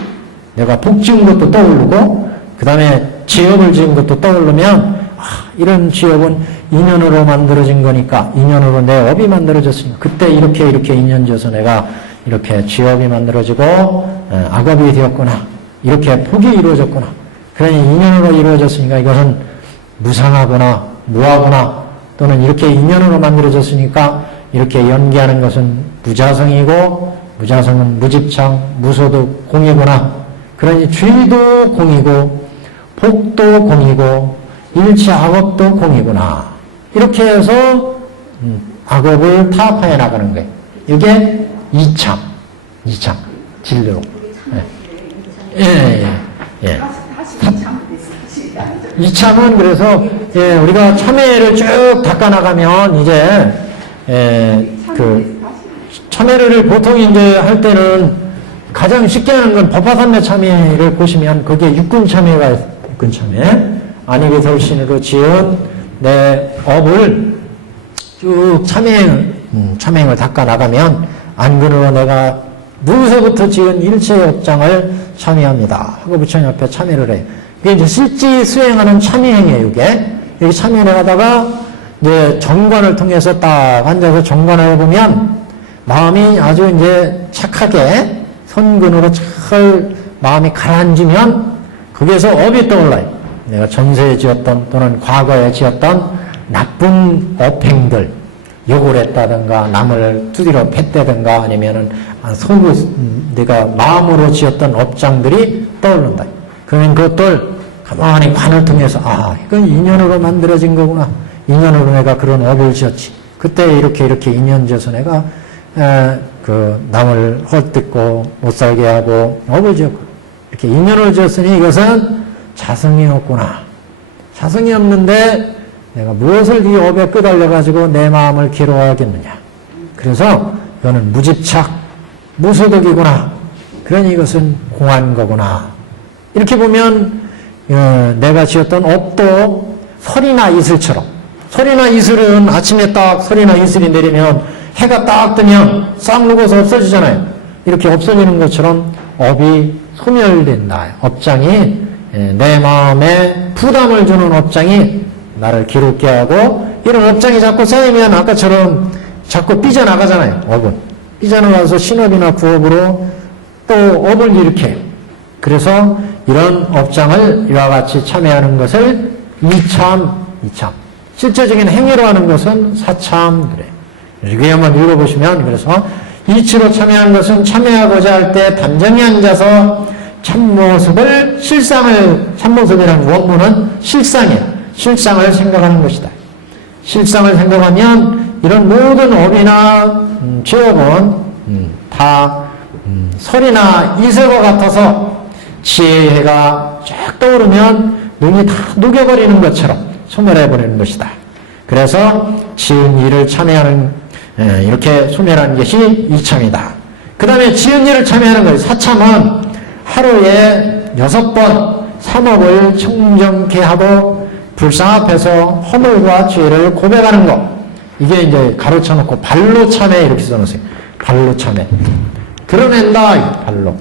내가 복 지은 것도 떠오르고 그 다음에 죄업을 지은 것도 떠오르면 이런 죄업은 인연으로 만들어진 거니까 인연으로 내 업이 만들어졌으니까 그때 이렇게 인연 지어서 내가 이렇게 죄업이 만들어지고 악업이 되었구나. 이렇게 복이 이루어졌구나. 그러니 인연으로 이루어졌으니까 이것은 무상하구나, 무하구나, 또는 이렇게 인연으로 만들어졌으니까 이렇게 연기하는 것은 무자성이고, 무자성은 무집착, 무소득, 공이구나. 그러니 죄도 공이고, 복도 공이고, 일체 악업도 공이구나. 이렇게 해서 악업을 타협하여 나가는 거예요. 이게 이참, 진리로. 이참은 그래서 우리가 참회를 쭉 닦아나가면 이제 참회를 보통 이제 할 때는 가장 쉽게 하는 건 법화삼昧 참회를 보시면 그게 육군참회가 육군참회 안익의설신으로 지은 내 업을 쭉 참회행을 닦아나가면 안근으로 내가 무서부터 지은 일체의 업장을 참회합니다 하고 부처님 앞에 참회를 해요. 이게 이제 실제 수행하는 참회행이에요, 이게. 여기 참회를 하다가, 이제 정관을 통해서 딱 앉아서 정관을 해보면, 마음이 아주 이제 착하게, 선근으로 잘 마음이 가라앉으면, 거기에서 업이 떠올라요. 내가 전세에 지었던, 또는 과거에 지었던 나쁜 업행들, 욕을 했다든가, 남을 두드려 팼다든가, 아니면은, 내가 마음으로 지었던 업장들이 떠오른다. 그러면 그것들 가만히 관을 통해서 이건 인연으로 만들어진 거구나. 인연으로 내가 그런 업을 지었지. 그때 이렇게 인연 지어서 내가 남을 헐뜯고 못 살게 하고 업을 지었고 이렇게 인연을 지었으니 이것은 자성이 없구나. 자성이 없는데 내가 무엇을 이 업에 끄달려가지고 내 마음을 괴로워하겠느냐. 그래서 이거는 무집착, 무소득이구나. 그러니 이것은 공한 거구나. 이렇게 보면 내가 지었던 업도 설이나 이슬처럼 설이나 이슬은 아침에 딱 설이나 이슬이 내리면 해가 딱 뜨면 싹 녹아서 없어지잖아요. 이렇게 없어지는 것처럼 업이 소멸된다. 업장이 내 마음에 부담을 주는 업장이 나를 기롭게 하고 이런 업장이 자꾸 쌓이면 아까처럼 자꾸 삐져나가잖아요. 업은. 삐져나가서 신업이나 구업으로 또 업을 일으켜요. 그래서 이런 업장을 이와 같이 참여하는 것을 이참. 실제적인 행위로 하는 것은 사참. 그래요. 여기 한번 읽어보시면 그래서 이치로 참여하는 것은 참여하고자 할 때 단정히 앉아서 참모습을 참모습이라는 원문은 실상이에요. 실상을 생각하는 것이다. 실상을 생각하면 이런 모든 업이나 죄업은 다 설이나 이슬과 같아서 지혜의 해가 쫙 떠오르면 눈이 다 녹여버리는 것처럼 소멸해버리는 것이다. 그래서 지은 일을 참여하는 이렇게 소멸하는 것이 이참이다. 그 다음에 지은 일을 참여하는 것 사참은 하루에 6번 삼업을 청정케 하고 불상 앞에서 허물과 죄를 고백하는 것. 이게 이제 가로쳐 놓고 발로 참회 이렇게 써놓으세요. 발로 참회. 드러낸다. 발로.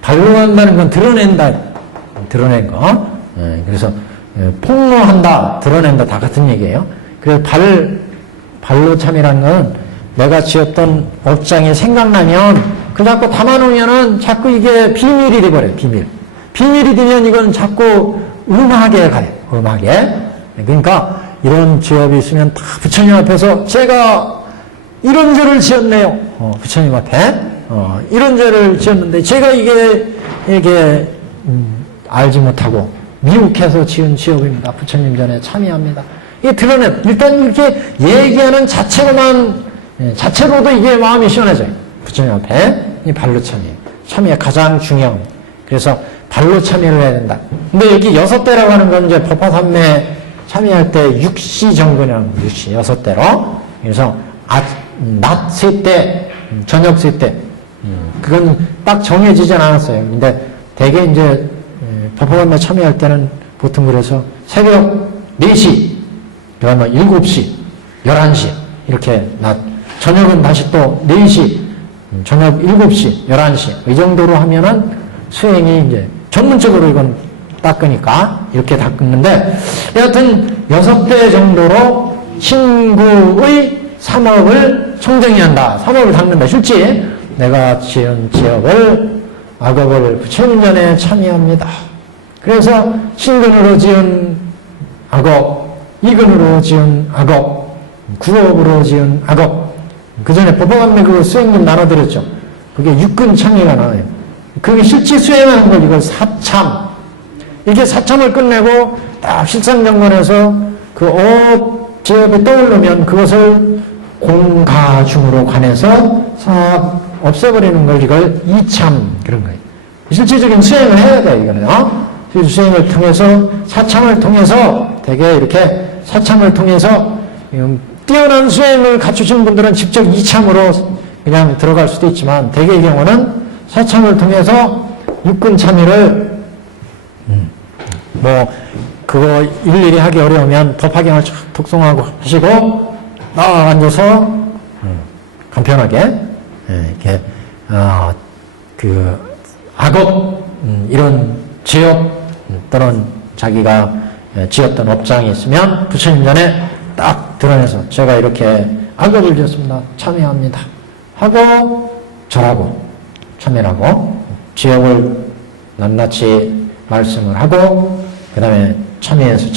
발로 한다는 건 드러낸다. 드러낸 거. 그래서 폭로한다, 드러낸다 다 같은 얘기예요. 그래서 발로 참이라는 건 내가 지었던 업장이 생각나면 그 자꾸 담아놓으면은 자꾸 이게 비밀이 돼버려요. 비밀이 되면 이건 자꾸 음하게 가요. 음하게. 그러니까 이런 죄업이 있으면 다 부처님 앞에서 제가 이런 죄를 지었네요. 부처님 앞에 이런 죄를 지었는데 제가 이게 알지 못하고 미혹해서 지은 죄업입니다. 부처님 전에 참여합니다. 이게 드러낸 일단 이렇게 얘기하는 자체로도 이게 마음이 시원해져요. 부처님 앞에 이 발로 참여 가장 중요한. 그래서 발로 참여를 해야 된다. 근데 여기 6대라고 하는 건 이제 법화삼매 참여할 때 6시 정근이라는 6시 6대로. 그래서 낮 3대, 저녁 3대. 그건 딱 정해지진 않았어요. 근데 대개 이제 법화삼매 참여할 때는 보통 그래서 새벽 4시, 그 다음에 7시, 11시, 이렇게 저녁은 다시 또 4시, 저녁 7시, 11시, 이 정도로 하면은 수행이 이제 전문적으로 이건 닦으니까 이렇게 닦는데, 여하튼 6배 정도로 신구의 삼업을 청정해야 한다. 삼업을 닦는다. 실제 내가 지은 지업을 악업을 부처님 전에 참여합니다. 그래서 신근으로 지은 악업, 이근으로 지은 악업, 구업으로 지은 악업. 그 전에 법화감매 그 수행님 나눠드렸죠. 그게 육근 참여가 나와요. 그게 실제 수행하는 걸 이걸 사참. 이게 사참을 끝내고 딱 실상정관에서 그 업, 제업이 떠오르면 그것을 공가중으로 관해서 싹 없애버리는 걸 이걸 이참 그런 거예요. 실질적인 수행을 해야 돼요, 이거는. 수행을 통해서, 사참을 통해서, 되게 이렇게 사참을 통해서, 뛰어난 수행을 갖추신 분들은 직접 이참으로 그냥 들어갈 수도 있지만, 대개의 경우는 사참을 통해서 육근 참여를, 그거 일일이 하기 어려우면 법화경을 독송하고 하시고, 앉아서, 간편하게, 이렇게, 악업, 이런 죄업, 또는 자기가 지었던 업장이 있으면 부처님 전에 딱 드러내서 제가 이렇게 악업을 지었습니다. 참여합니다. 하고 절하고 참여하고 죄업을 낱낱이 말씀을 하고 그 다음에 참여해서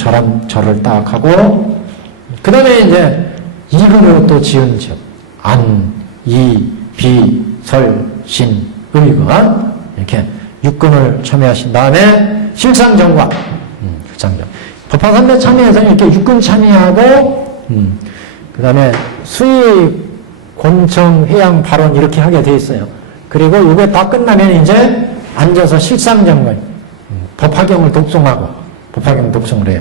절을 딱 하고 그 다음에 이제 이근으로 또 지은 죄업 안, 이, 비, 설, 신, 의건 이렇게 육근을 참여하신 다음에 실상정관, 실상정. 법화삼매 참여에서는 이렇게 육근 참여하고, 그 다음에 수의, 권청, 회양, 발언 이렇게 하게 돼 있어요. 그리고 이게 다 끝나면 이제 앉아서 실상정관, 법화경을 독송하고, 법화경 독송을 해요.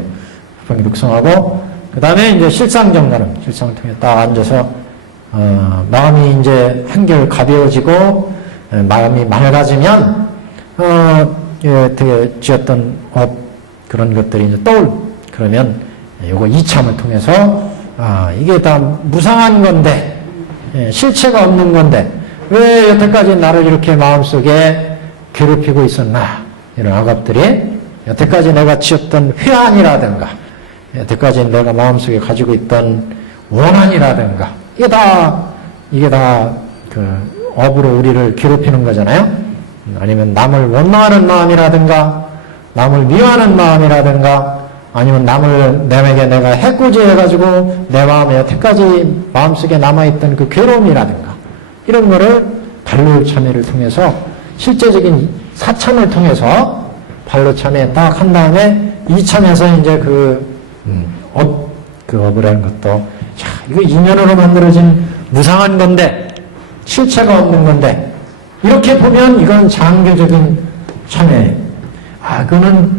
법화경 독송하고, 그 다음에 이제 실상정관은 실상을 통해 딱 앉아서 마음이 이제 한결 가벼워지고 마음이 맑아지면 되게 지었던 그런 것들이 이제 그러면 요거 이참을 통해서 이게 다 무상한 건데 실체가 없는 건데 왜 여태까지 나를 이렇게 마음속에 괴롭히고 있었나, 이런 악업들이 여태까지 내가 지었던 회한이라든가 여태까지 내가 마음속에 가지고 있던 원한이라든가 이게 다 그 업으로 우리를 괴롭히는 거잖아요. 아니면 남을 원망하는 마음이라든가 남을 미워하는 마음이라든가 아니면 남에게 내가 해코지해가지고 내 마음에 여태까지 마음속에 남아있던 그 괴로움이라든가 이런 거를 발로 참회를 통해서 실제적인 사참을 통해서 발로 참회 딱 한 다음에 이참에서 이제 그 업이라는 것도, 자, 이거 인연으로 만들어진 무상한 건데, 실체가 없는 건데, 이렇게 보면 이건 장교적인 참회. 그거는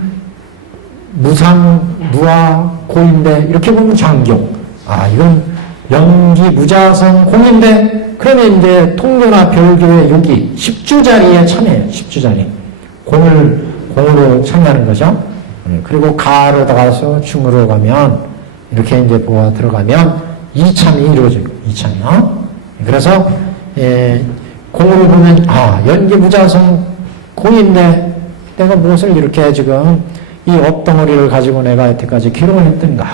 무상, 고인데, 이렇게 보면 장교. 이건 영기, 무자성, 공인데, 그러면 이제 통교나 별교의 여기, 10주자리에 참여해요. 10주자리. 공으로 참여하는 거죠. 그리고 가로 가서 중으로 가면, 이렇게 이제 보아 들어가면, 이참이 이루어져요. 이참이요. 그래서, 공으로 보면, 연기, 무자성, 공인데, 내가 무엇을 이렇게 지금, 이 업덩어리를 가지고 내가 여태까지 괴로움을 했던가.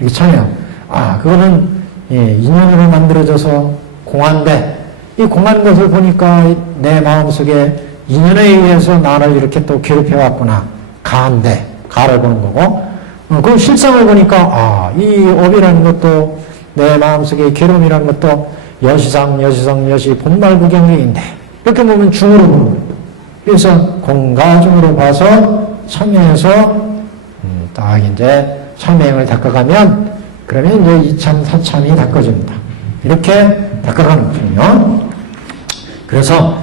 이렇게 참여하고. 그거는, 인연으로 만들어져서 공한데, 이 공한 것을 보니까 내 마음속에 인연에 의해서 나를 이렇게 또 괴롭혀왔구나. 가를 보는 거고, 그 실상을 보니까, 이 업이라는 것도 내 마음속에 괴로움이라는 것도 여시, 본말구경인데, 이렇게 보면 중으로 보는 거예요. 그래서 공과 중으로 봐서 참여해서, 딱 이제 참여행을 닦아가면, 그러면 이제 이참, 사참이 닦아집니다. 이렇게 닦아가는 거군요. 그래서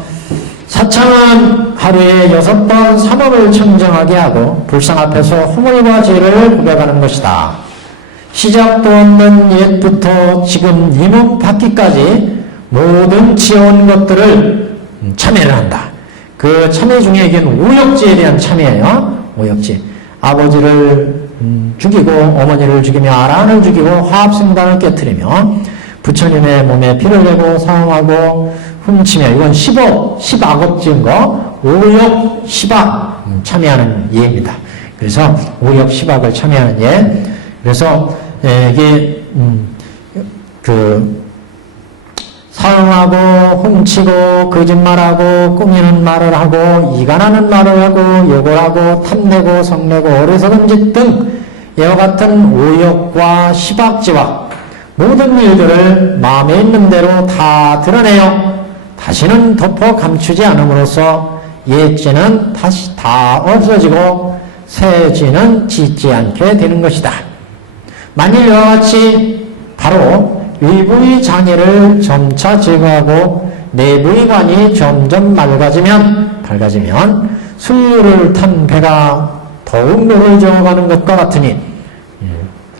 사참은 하루에 6번 삼업을 청정하게 하고 불상 앞에서 허물과 죄를 고백하는 것이다. 시작도 없는 옛부터 지금 이 몸 닿기까지 모든 지어온 것들을 참회를 한다. 그 참회 중에 이게는 오역지에 대한 참회예요. 오역지. 아버지를 죽이고 어머니를 죽이며 아란을 죽이고 화합승단을 깨트리며 부처님의 몸에 피를 내고 사용하고 훔치며, 이건 10악업 지은 거, 오역 10악 참여하는 예입니다. 그래서 오역 10악을 참여하는 예. 그래서 이게 사용하고 훔치고 거짓말하고 꾸미는 말을 하고 이간하는 말을 하고 욕을 하고 탐내고 성내고 어리석은 짓 등 이와 같은 오역과 10악지와 모든 일들을 마음에 있는 대로 다 드러내요. 다시는 덮어 감추지 않음으로써 옛죄는 다시 다 없어지고 새 죄는 짓지 않게 되는 것이다. 만일 이와 같이 바로 외부의 장애를 점차 제거하고 내부의 관이 점점 밝아지면 순류를 탄 배가 더욱 물을 저어가는 것과 같으니,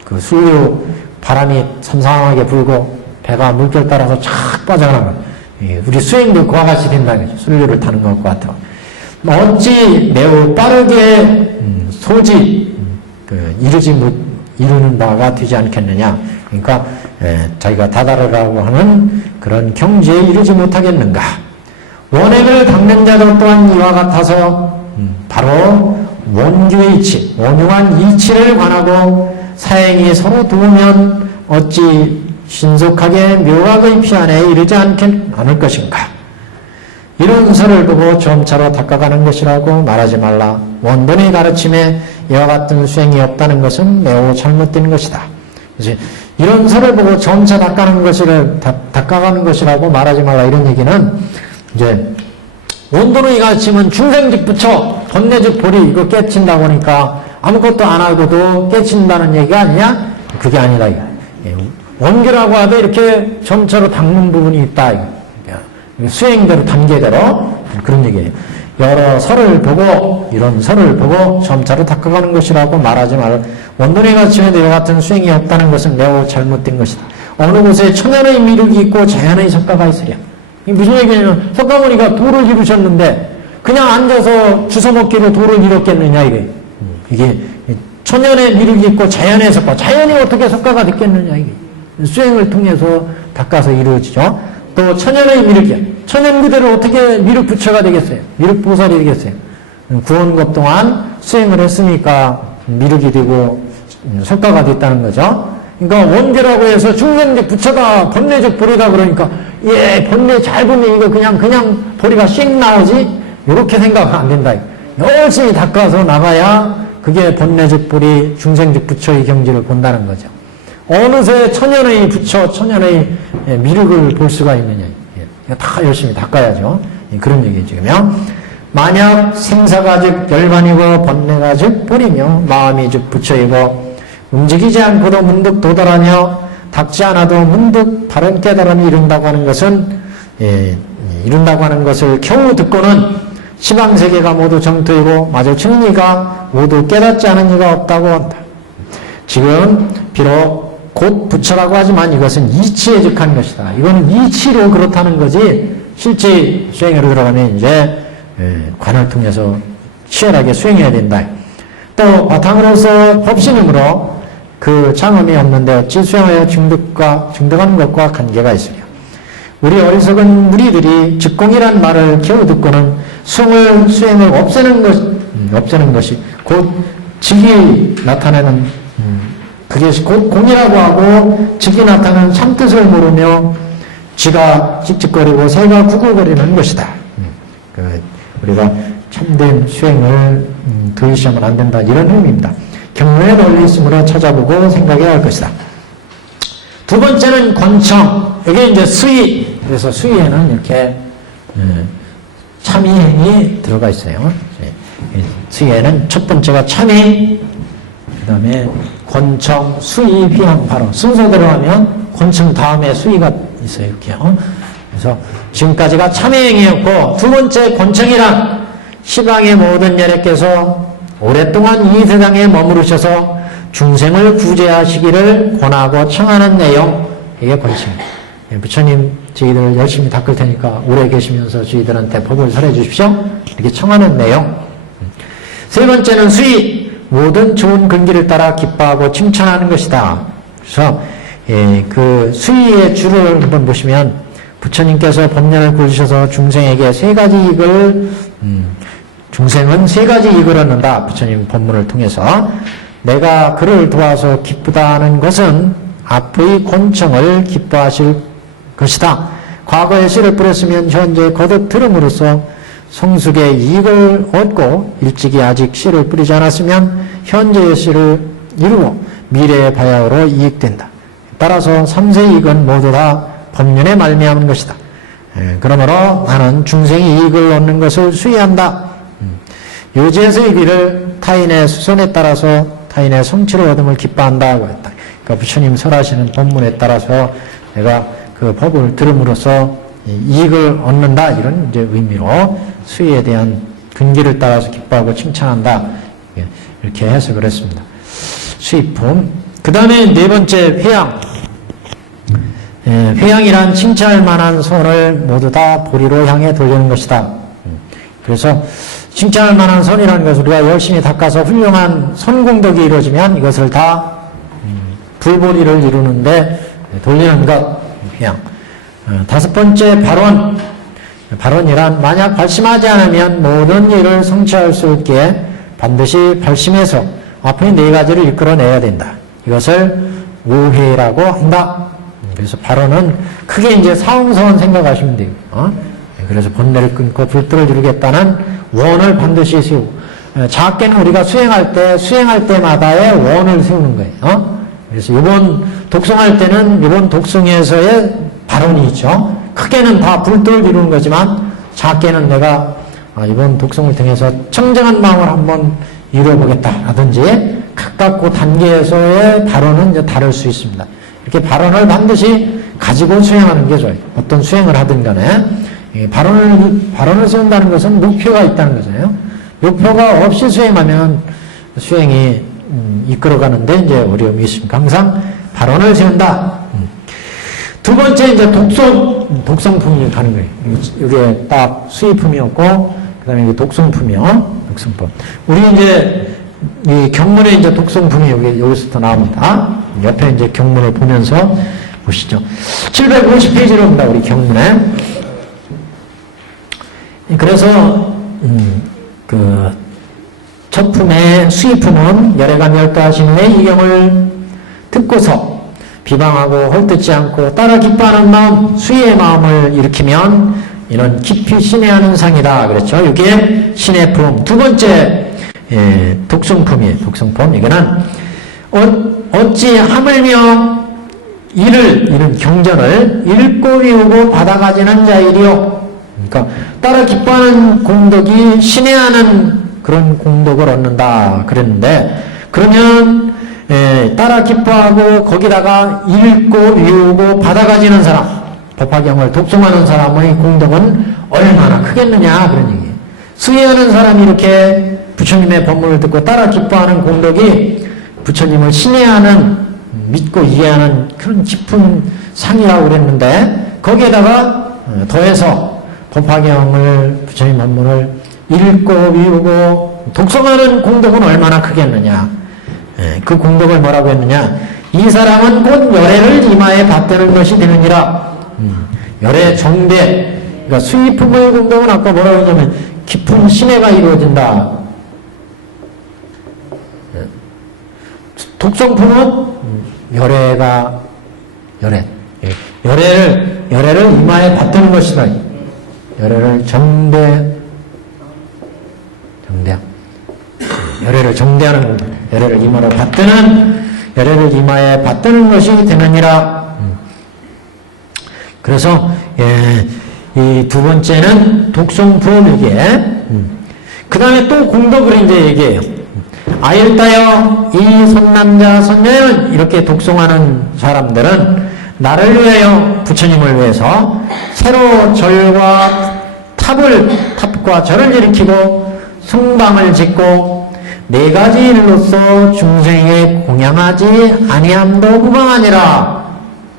그 순류 바람이 삼삼하게 불고 배가 물결 따라서 촥 빠져나가는 거예요. 우리 수행도 그와 같이 된다는 거죠. 순류를 타는 것과 같아. 어찌 매우 빠르게 이루는 바가 되지 않겠느냐. 그러니까 자기가 다다르라고 하는 그런 경지에 이르지 못하겠는가. 원액을 닦는 자도 또한 이와 같아서 바로 원규의 이치, 원흉한 이치를 관하고 사행이 서로 도우면 어찌 신속하게 묘각의 피안에 이르지 않을 것인가. 이런 설을 보고 점차로 닦아가는 것이라고 말하지 말라. 원본의 가르침에 이와 같은 수행이 없다는 것은 매우 잘못된 것이다. 그래서 이런 설을 보고 점차 닦아가는 것이라고 말하지 말라. 이런 얘기는 이제 원본의 가르침은 중생직부처 번뇌직 보리 이거 깨친다고 하니까 아무것도 안 하고도 깨친다는 얘기가 아니냐? 그게 아니다. 원규라고 하도 이렇게 점차로 닦는 부분이 있다. 수행대로 단계대로 그런 얘기예요. 여러 설을 보고 이런 설을 보고 점차로 닦아가는 것이라고 말하지 말라. 원본의 가르침에 이와 같은 수행이 없다는 것은 매우 잘못된 것이다. 어느 곳에 천연의 미륵이 있고 자연의 석가가 있으랴. 이게 무슨 얘기냐면 석가모니가 도를 이루셨는데 그냥 앉아서 주워먹기로 도를 이뤘겠느냐 이게 천연의 미륵이 있고 자연의 석가, 자연이 어떻게 석가가 됐겠느냐 이게 수행을 통해서 닦아서 이루어지죠. 또 천연의 미륵이야. 천연 그대로 어떻게 미륵 부처가 되겠어요? 미륵 보살이 되겠어요? 구원급 동안 수행을 했으니까 미륵이 되고 석가가 됐다는 거죠. 그러니까 원계라고 해서 중생적 부처다, 번뇌적 보리다 그러니까 번뇌 잘 보면 이거 그냥 보리가 씩 나오지? 이렇게 생각하면 안 된다. 열심히 닦아서 나가야 그게 번뇌적 보리, 중생적 부처의 경지를 본다는 거죠. 어느새 천연의 부처, 천연의 미륵을 볼 수가 있느냐. 이거 다 열심히 닦아야죠. 그런 얘기죠. 만약 생사가 즉 열반이고 번뇌가 즉 보리며 마음이 즉 부처이고 움직이지 않고도 문득 도달하며 닦지 않아도 문득 바른 깨달음이 이룬다고 하는 것은 이룬다고 하는 것을 겨우 듣고는 시방세계가 모두 정토이고 마주치는 이가 모두 깨닫지 않은 이가 없다고 한다. 지금 비록 곧 부처라고 하지만 이것은 이치에 즉한 것이다. 이거는 이치로 그렇다는 거지 실제 수행으로 들어가면 이제 관을 통해서 치열하게 수행해야 된다. 또 바탕으로서 법신음으로 그 장엄이 없는데 어찌 수행하여 중득하는 것과 관계가 있으랴. 우리 어리석은 무리들이 즉공이란 말을 겨우 듣고는 수행을 없애는 것이 곧 직이 나타내는 그게 곧 공이라고 하고 직이 나타나는 참뜻을 모르며 쥐가 찍찍거리고 새가 구구거리는 것이다. 우리가 참된 수행을 더 의심하면 안 된다. 이런 의미입니다. 경로에 널리 있으므로 찾아보고 생각해야 할 것이다. 두 번째는 권청. 이게 이제 수의. 그래서 수의에는 이렇게 참의행이 들어가 있어요. 수의에는 첫 번째가 참의, 그 다음에 권청, 수의, 휘양, 바로 순서대로 하면 권청 다음에 수의가 있어요. 이렇게요. 그래서 지금까지가 참회행이었고 두 번째 권청이란 시방의 모든 연예께서 오랫동안 이 세상에 머무르셔서 중생을 구제하시기를 권하고 청하는 내용, 이게 권청입니다. 부처님 저희들 열심히 닦을 테니까 오래 계시면서 저희들한테 법을 설해 주십시오. 이렇게 청하는 내용. 세 번째는 수의, 모든 좋은 근기를 따라 기뻐하고 칭찬하는 것이다. 그래서 그 수의의 줄을 한번 보시면 부처님께서 법년을 꾸리셔서 중생에게 세 가지 이익을 중생은 세 가지 이익을 얻는다. 부처님 법문을 통해서 내가 그를 도와서 기쁘다는 것은 앞의 권청을 기뻐하실 것이다. 과거에 씨를 뿌렸으면 현재 거듭 들음으로써 성숙의 이익을 얻고 일찍이 아직 씨를 뿌리지 않았으면 현재의 씨를 이루고 미래의 바야흐로 이익된다. 따라서 3세 이익은 모두 다 법륜에 말미암은 것이다. 그러므로 나는 중생이 이익을 얻는 것을 수의한다. 요지에서의 길을 타인의 수선에 따라서 타인의 성취를 얻음을 기뻐한다고 했다. 그러니까 부처님 설하시는 법문에 따라서 내가 그 법을 들음으로써 이익을 얻는다. 이런 이제 의미로 수의에 대한 근기를 따라서 기뻐하고 칭찬한다. 이렇게 해석을 했습니다. 수의품. 그 다음에 네 번째 회양. 회양이란 칭찬할 만한 선을 모두 다 보리로 향해 돌리는 것이다. 그래서 칭찬할 만한 선이라는 것을 우리가 열심히 닦아서 훌륭한 선공덕이 이루어지면 이것을 다 불보리를 이루는데 돌리는 것, 회양. 다섯 번째 발원. 발원이란 만약 발심하지 않으면 모든 일을 성취할 수 있기에 반드시 발심해서 앞의 네 가지를 이끌어내야 된다. 이것을 우회라고 한다. 그래서 발언은 크게 이제 사홍선 생각하시면 돼요. 그래서 번뇌를 끊고 불도를 이루겠다는 원을 반드시 세우고, 작게는 우리가 수행할 때마다의 원을 세우는 거예요. 그래서 이번 독송할 때는 이번 독송에서의 발언이 있죠. 크게는 다 불도를 이루는 거지만 작게는 내가 이번 독송을 통해서 청정한 마음을 한번 이루어보겠다라든지 각각 그 단계에서의 발언은 이제 다를 수 있습니다. 이렇게 발언을 반드시 가지고 수행하는 게 좋아요. 어떤 수행을 하든 간에 발언을 세운다는 것은 목표가 있다는 거잖아요. 목표가 없이 수행하면 수행이 이끌어가는데 이제 어려움이 있습니다. 항상 발언을 세운다. 두 번째 이제 독성품이 가는 거예요. 이게 딱 수의품이었고, 그 다음에 이게 독성품이요. 독성품. 우리 이제 이 경문에 이제 독성품이 여기서부터 나옵니다. 옆에 이제 경문을 보면서 보시죠. 750페이지로 옵니다. 우리 경문에. 그래서 그 첫 품의 수의품은 열애가 멸도하신 후에 이 경을 듣고서 비방하고 헐뜯지 않고 따라 기뻐하는 마음, 수의의 마음을 일으키면 이는 깊이 신뢰하는 상이다. 그랬죠. 이게 신의 품. 두 번째 독성품이에요. 독성품. 이거는 어찌 하물며 이런 경전을 읽고 외우고 받아가지는 자이리요. 그러니까 따라 기뻐하는 공덕이 신뢰하는 그런 공덕을 얻는다 그랬는데, 그러면 따라 기뻐하고 거기다가 읽고 외우고 받아가지는 사람, 법화경을 독송하는 사람의 공덕은 얼마나 크겠느냐 그런 얘기예요. 수의하는 사람이 이렇게 부처님의 법문을 듣고 따라 기뻐하는 공덕이 부처님을 신뢰하는, 믿고 이해하는 그런 깊은 상이라고 그랬는데, 거기에다가 더해서 법화경을, 부처님 법문을 읽고 외우고 독송하는 공덕은 얼마나 크겠느냐. 그 공덕을 뭐라고 했느냐. 이 사람은 곧 열애를 이마에 받드는 것이 되느니라. 열애 정대, 그러니까 수의품의 공덕은 아까 뭐라고 했냐면 깊은 신뢰가 이루어진다. 독성품은 열애를 이마에 받드는 것이다. 열애를 열애를 정대하는, 열애를 이마로 받드는, 열애를 이마에 받드는 것이 되느니라. 그래서 이 두 번째는 독성품이기에, 그 다음에 또 공덕을 이제 얘기해요. 아일다여 이 선남자 선녀는 이렇게 독송하는 사람들은 나를 위하여, 부처님을 위해서 새로 절과 탑과 절을 일으키고 승방을 짓고 네 가지 일로서 중생에게 공양하지 아니함도 무방하니라.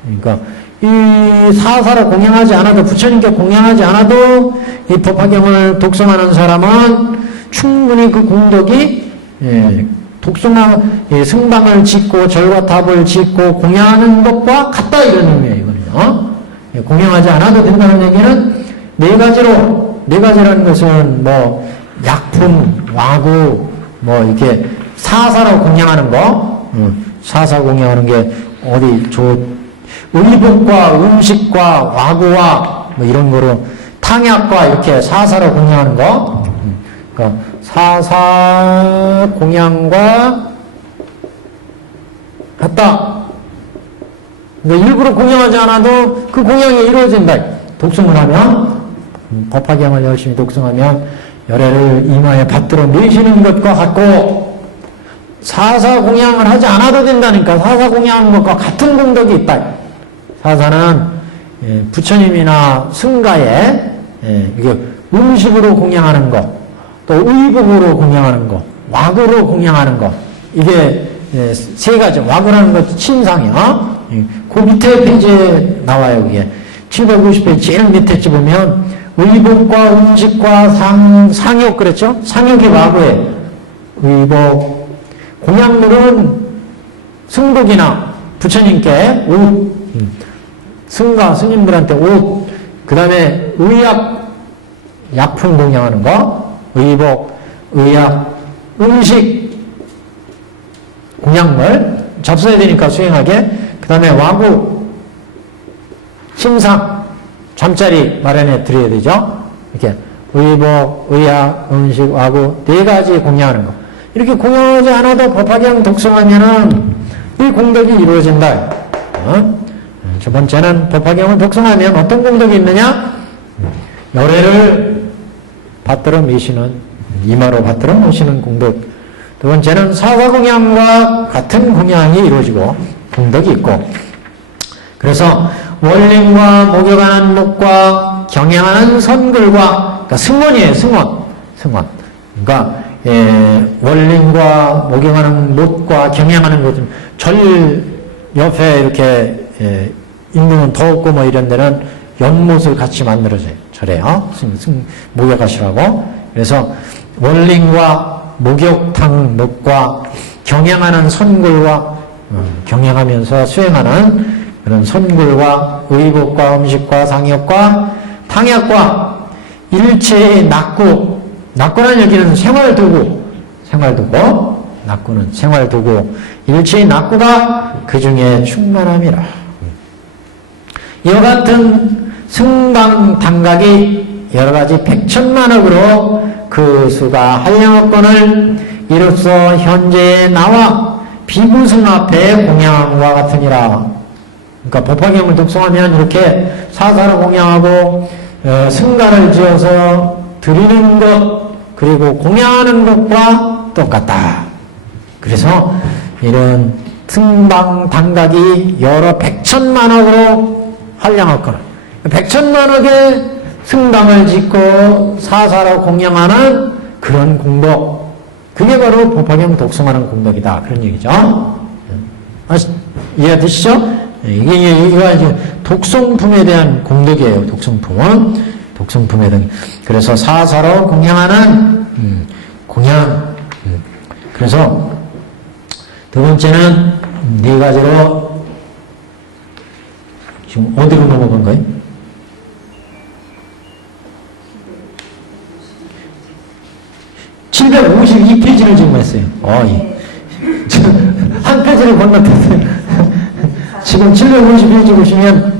그러니까 이 사사로 공양하지 않아도, 부처님께 공양하지 않아도 이 법화경을 독송하는 사람은 충분히 그 공덕이 승방을 짓고 절과 탑을 짓고 공양하는 것과 같다 이런 의미예요. 이거는요. 공양하지 않아도 된다는 얘기는 네 가지라는 것은 뭐 약품, 와구, 뭐 이렇게 사사로 공양하는 거, 사사 공양하는 게 어디 의복과 음식과 와구와 뭐 이런 거로 탕약과 이렇게 사사로 공양하는 거, 그러니까 사사 공양과 같다. 그러니까 일부러 공양하지 않아도 그 공양이 이루어진다. 독송을 하면, 법화경을 열심히 독송하면 열애를 이마에 받들어 내시는 것과 같고, 사사 공양을 하지 않아도 된다니까. 사사 공양하는 것과 같은 공덕이 있다. 사사는 부처님이나 승가에 이게 음식으로 공양하는 것, 또 의복으로 공양하는 것, 와구로 공양하는 것, 이게 세 가지. 와구라는 것 침상이요. 그 밑에 페이지에 나와요. 그게 750페이지 제일 밑에 보면 의복과 음식과 상욕 그랬죠? 상욕이 와구예요. 의복, 공양물은 승복이나 부처님께 옷, 승가 스님들한테 옷, 그 다음에 약품 공양하는 거, 의복, 의약, 음식, 공양물 접수해야 되니까 수행하게. 그 다음에 와구, 침상, 잠자리 마련해 드려야 되죠. 이렇게 의복, 의약, 음식, 와구 네 가지 공양하는 거. 이렇게 공양하지 않아도 법화경 독송하면은 이 공덕이 이루어진다. 첫 번째는 법화경을 독송하면 어떤 공덕이 있느냐? 열애를 받들어 미시는, 이마로 받들어 모시는 공덕. 두 번째는 사사공양과 같은 공양이 이루어지고 공덕이 있고, 그래서 원림과 목욕하는 목과 경양하는 선글과, 그러니까 승원이에요. 승원. 그러니까 원림과 목욕하는 못과 경양하는 것, 절 옆에 이렇게 인도는 더웠고 뭐 이런 데는 연못을 같이 만들어줘요. 저래요. 목욕하시라고. 그래서 원링과 목욕탕목과 경영하는 선굴과 경영하면서 수행하는 그런 선굴과 의복과 음식과 상욕과 탕약과 일체의 낙구는 여기는 생활도구, 낙구는 생활도구, 일체의 낙구가 그 중에 충만함이라. 이와 같은 승방당각이 여러가지 백천만억으로 그 수가 한량업권을 이로써 현재의 나와 비구승 앞에 공양함과 같으니라. 그러니까 법화경을 독송하면 이렇게 사사로 공양하고 승가를 지어서 드리는 것 그리고 공양하는 것과 똑같다. 그래서 이런 승방당각이 여러 백천만억으로 한량업권을 백천만억의 승당을 짓고 사사로 공양하는 그런 공덕, 그게 바로 법화경 독송하는 공덕이다. 그런 얘기죠. 이해되시죠? 이게 이제 독송품에 대한 공덕이에요. 독송품에 대한. 그래서 사사로 공양하는 공양. 그래서 두 번째는 네 가지로 지금 어디로 넘어간 거예요? (752페이지를) 지금 했어요. 한 페이지를 건너뛰었어요. 지금 750페이지 보시면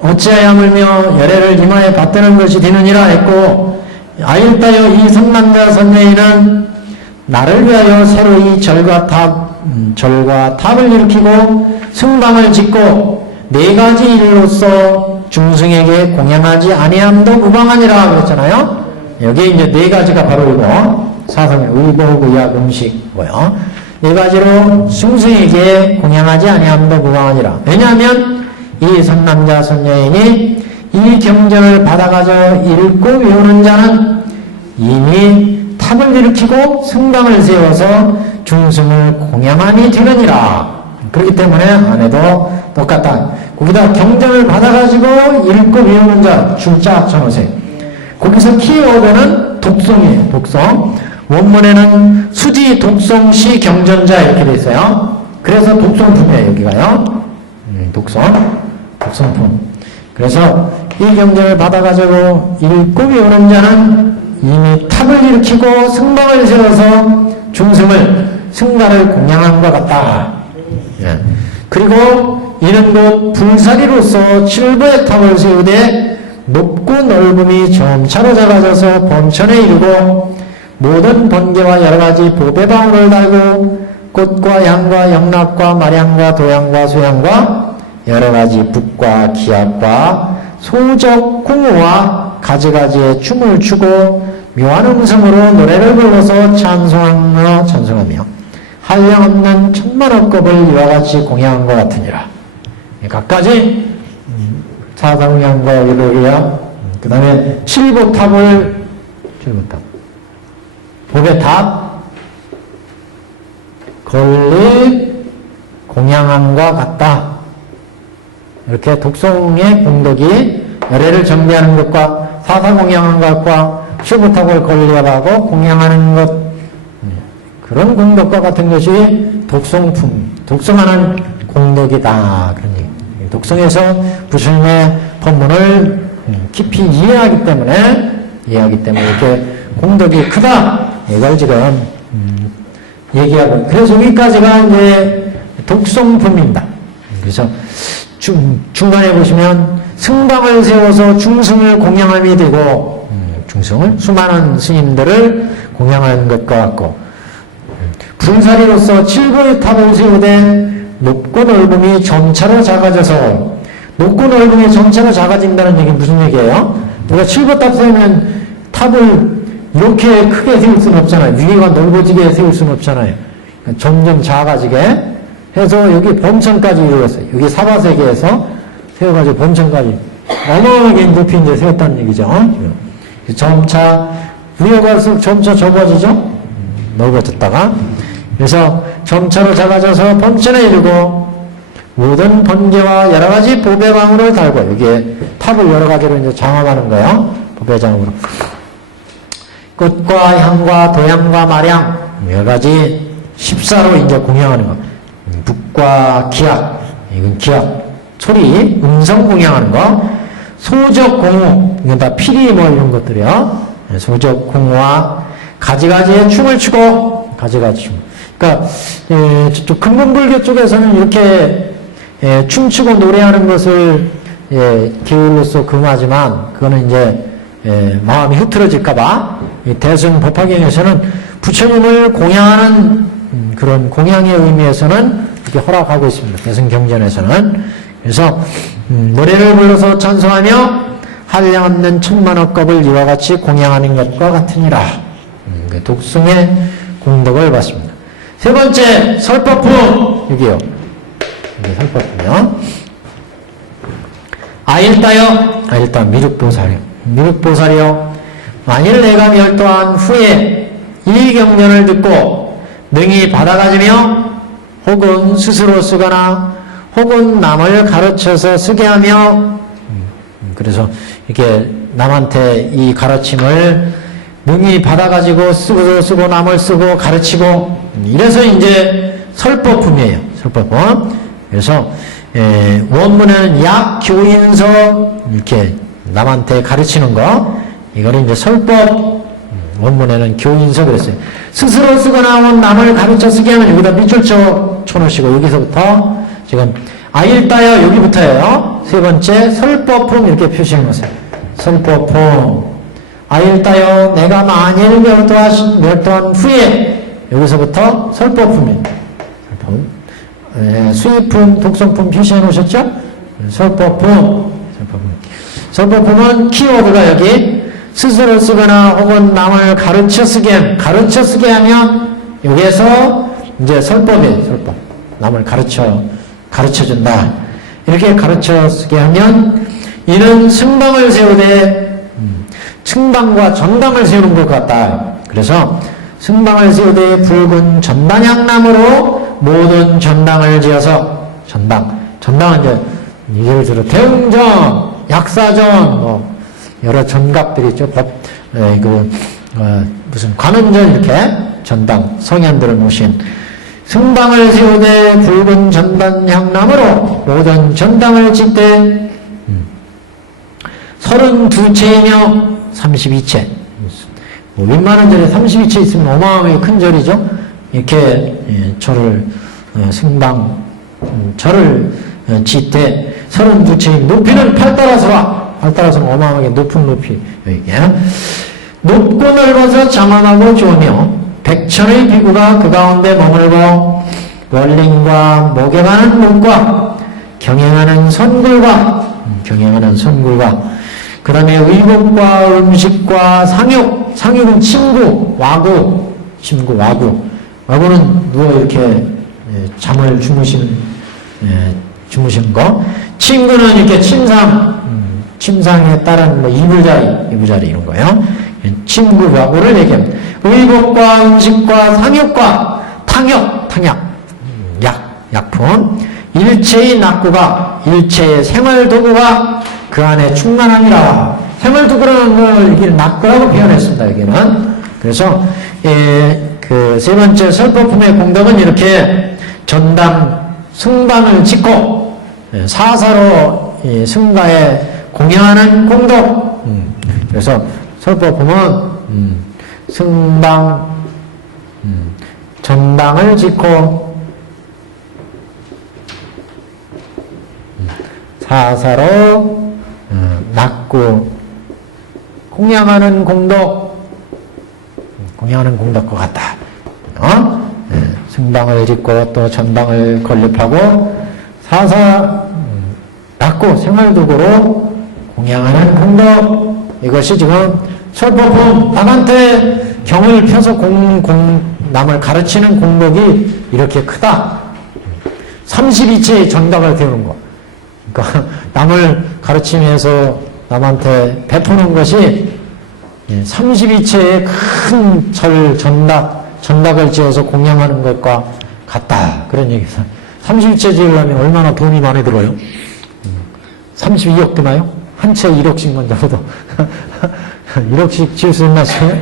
어찌하여 하물며 열애를 이마에 받드는 것이 되느니라 했고, 아일따여 이 선남자 선녀인은 나를 위하여 새로이 절과 탑을 일으키고 승방을 짓고 네 가지 일로서 중승에게 공양하지 아니함도 무방하니라 그랬잖아요. 여기 이제 네 가지가 바로 이거 사상의 의복, 의약, 음식 뭐요. 네 가지로 중승에게 공양하지 아니함도 무방하니라. 왜냐하면 이 선남자 선녀인이 이 경전을 받아가져 읽고 외우는 자는 이미 탑을 일으키고 승방을 세워서 중승을 공양함이 되느니라. 그렇기 때문에 안 해도 똑같다. 거기다 경전을 받아가지고 읽고 외우는 자 줄자 쳐놓으세요. 거기서 키워드는 독송이에요. 독송. 원문에는 수지 독송시 경전자 이렇게 돼 있어요. 그래서 독송품이에요. 여기가요. 독송품. 그래서 이 경전을 받아가지고 읽고 외우는 자는 이미 탑을 일으키고 승방을 세워서 중승을 승가를 공양함과 같다. 예. 그리고 이는 곧 불사리로서 칠부의 탑을 세우되 높고 넓음이 점차로 작아져서 범천에 이르고 모든 번개와 여러가지 보배방울을 달고 꽃과 향과 영락과 마량과 도향과 소향과 여러가지 북과 기악과 소적 궁우와 가지가지의 춤을 추고 묘한 음성으로 노래를 불러서 찬송하며 한량없는 천만억겁을 이와 같이 공양한 것 같으니라. 각가지 사상량과 의복이야. 그 다음에 칠보탑 보배탑 건립 공양함과 같다. 이렇게 독송의 공덕이 열애를 정비하는 것과 사사 공양한 것과 칠보탑을 건립하고 공양하는 것, 그런 공덕과 같은 것이 독송품, 독송하는 공덕이다. 그런 얘기. 독송에서 부처님의 법문을 깊이 이해하기 때문에 이렇게 공덕이 크다. 이걸 지금 얘기하고, 그래서 여기까지가 이제 독송품입니다. 그래서 중간에 보시면 승방을 세워서 중승을 공양함이 되고, 중승을 수많은 스님들을 공양하는 것과 같고, 불사리로서 칠부의 탑을 세우되 높고 넓음이 점차로 작아져서, 높고 넓음이 점차로 작아진다는 얘기는 무슨 얘기예요? 우리가 칠부탑 세우면 탑을 이렇게 크게 세울 수는 없잖아요. 위에가 넓어지게 세울 수는 없잖아요. 그러니까 점점 작아지게 해서 여기 범천까지 이루었어요. 여기 사바세계에서 세워가지고 범천까지 어마어마하게 높이 이제 세웠다는 얘기죠. 점차 위에 갈수록 점차 좁아지죠. 넓어졌다가, 그래서 점차로 작아져서 범천에 이르고 모든 번개와 여러 가지 보배방울을 달고, 여기에 탑을 여러 가지로 이제 장엄하는 거예요. 보배장으로. 꽃과 향과 도향과 마량, 여러 가지 십사로 이제 공양하는 거. 북과 기악, 이건 기악, 소리, 음성 공양하는 거. 소적 공우, 이건 다 피리 뭐 이런 것들이요. 소적 공우와 가지가지의 춤을 추고, 가지가지 춤. 그러니까, 저쪽 근본불교 쪽에서는 이렇게, 춤추고 노래하는 것을, 기울로서 금하지만, 그거는 이제, 마음이 흐트러질까봐, 대승 법화경에서는 부처님을 공양하는, 그런 공양의 의미에서는 이렇게 허락하고 있습니다. 대승 경전에서는. 그래서, 노래를 불러서 찬송하며, 한량없는 천만억겁을 이와 같이 공양하는 것과 같으니라. 독승의 공덕을 받습니다. 세 번째, 설법품. 여기요. 여기 설법품이요. 아일따 미륵보살이요. 미륵보살이요. 만일 내가 멸도한 후에 이 경전을 듣고 능히 받아가지며 혹은 스스로 쓰거나 혹은 남을 가르쳐서 쓰게 하며 그래서 이렇게 남한테 이 가르침을 능히 받아가지고 쓰고 남을 쓰고 가르치고 이래서 이제 설법품이에요. 설법품. 그래서 원문에는 약 교인서 이렇게 남한테 가르치는 거 이거를 이제 설법 원문에는 교인서 그랬어요. 스스로 쓰거나 혹은 남을 가르쳐 쓰게 하면 여기다 밑줄 쳐놓으시고 여기서부터 지금 아일따여 여기부터예요. 세 번째 설법품 이렇게 표시해 놓으세요. 설법품 아일따여 내가 만일 멸도한 후에 여기서부터 설법품이에요. 설법품. 수입품, 독성품 표시해 놓으셨죠? 설법품. 설법품은 키워드가 여기 스스로 쓰거나 혹은 남을 가르쳐 쓰게 하면 여기에서 이제 설법이에요. 설법. 남을 가르쳐준다. 이렇게 가르쳐 쓰게 하면 이는 승방을 세우되 승방과 전당을 세우는 것 같다. 그래서 승방을 세우되 붉은 전단향나무로 모든 전당을 지어서 전당은 이제 예를 들어 대웅전, 약사전, 뭐 여러 전각들이 있죠. 무슨 관음전 이렇게 전당 성현들을 모신 승방을 세우되 붉은 전단향나무로 모든 전당을 짓되 32채이며 32채. 웬만한 절에 32채 있으면 어마어마하게 큰 절이죠. 이렇게 절을 승방 절을 짓되 32채 높이는 8따라서는 어마어마하게 높은 높이 여기에 높고 넓어서 장엄하고 좋으며 백천의 비구가 그 가운데 머물고 원링과 목에가는 목과 경행하는 선굴과 그 다음에 의복과 음식과 상육은 침구, 와구는 누워 이렇게 잠을 주무시는 거. 침구는 이렇게 침상에 따른 뭐 이불자리 이런 거예요. 침구, 와구를 얘기합니다. 의복과 음식과 상육과 약품. 일체의 낙구가, 일체의 생활도구가 그 안에 충만함이라. 생활도구라는 걸 이렇게 낙구라고 표현했습니다, 여기는. 그래서, 그 세 번째 설법품의 공덕은 이렇게 전당, 승방을 짓고, 사사로 승가에 공양하는 공덕. 그래서 설법품은, 승방, 전당을 짓고, 사사로 낙구 공양하는 공덕과 같다. 승방을 짓고 또 전당을 건립하고 사사 낙구 생활도구로 공양하는 공덕. 이것이 지금 설법품 남한테 경을 펴서 남을 가르치는 공덕이 이렇게 크다. 32채의 전당을 세우는 거. 그러니까 남을 가르치면서 남한테 베푸는 것이 32채의 큰 전락을 지어서 공양하는 것과 같다. 그런 얘기입니다. 30채 지으려면 얼마나 돈이 많이 들어요? 32억 드나요? 한 채 1억씩만 잡아도 1억씩 지을 수 있나 싶어요?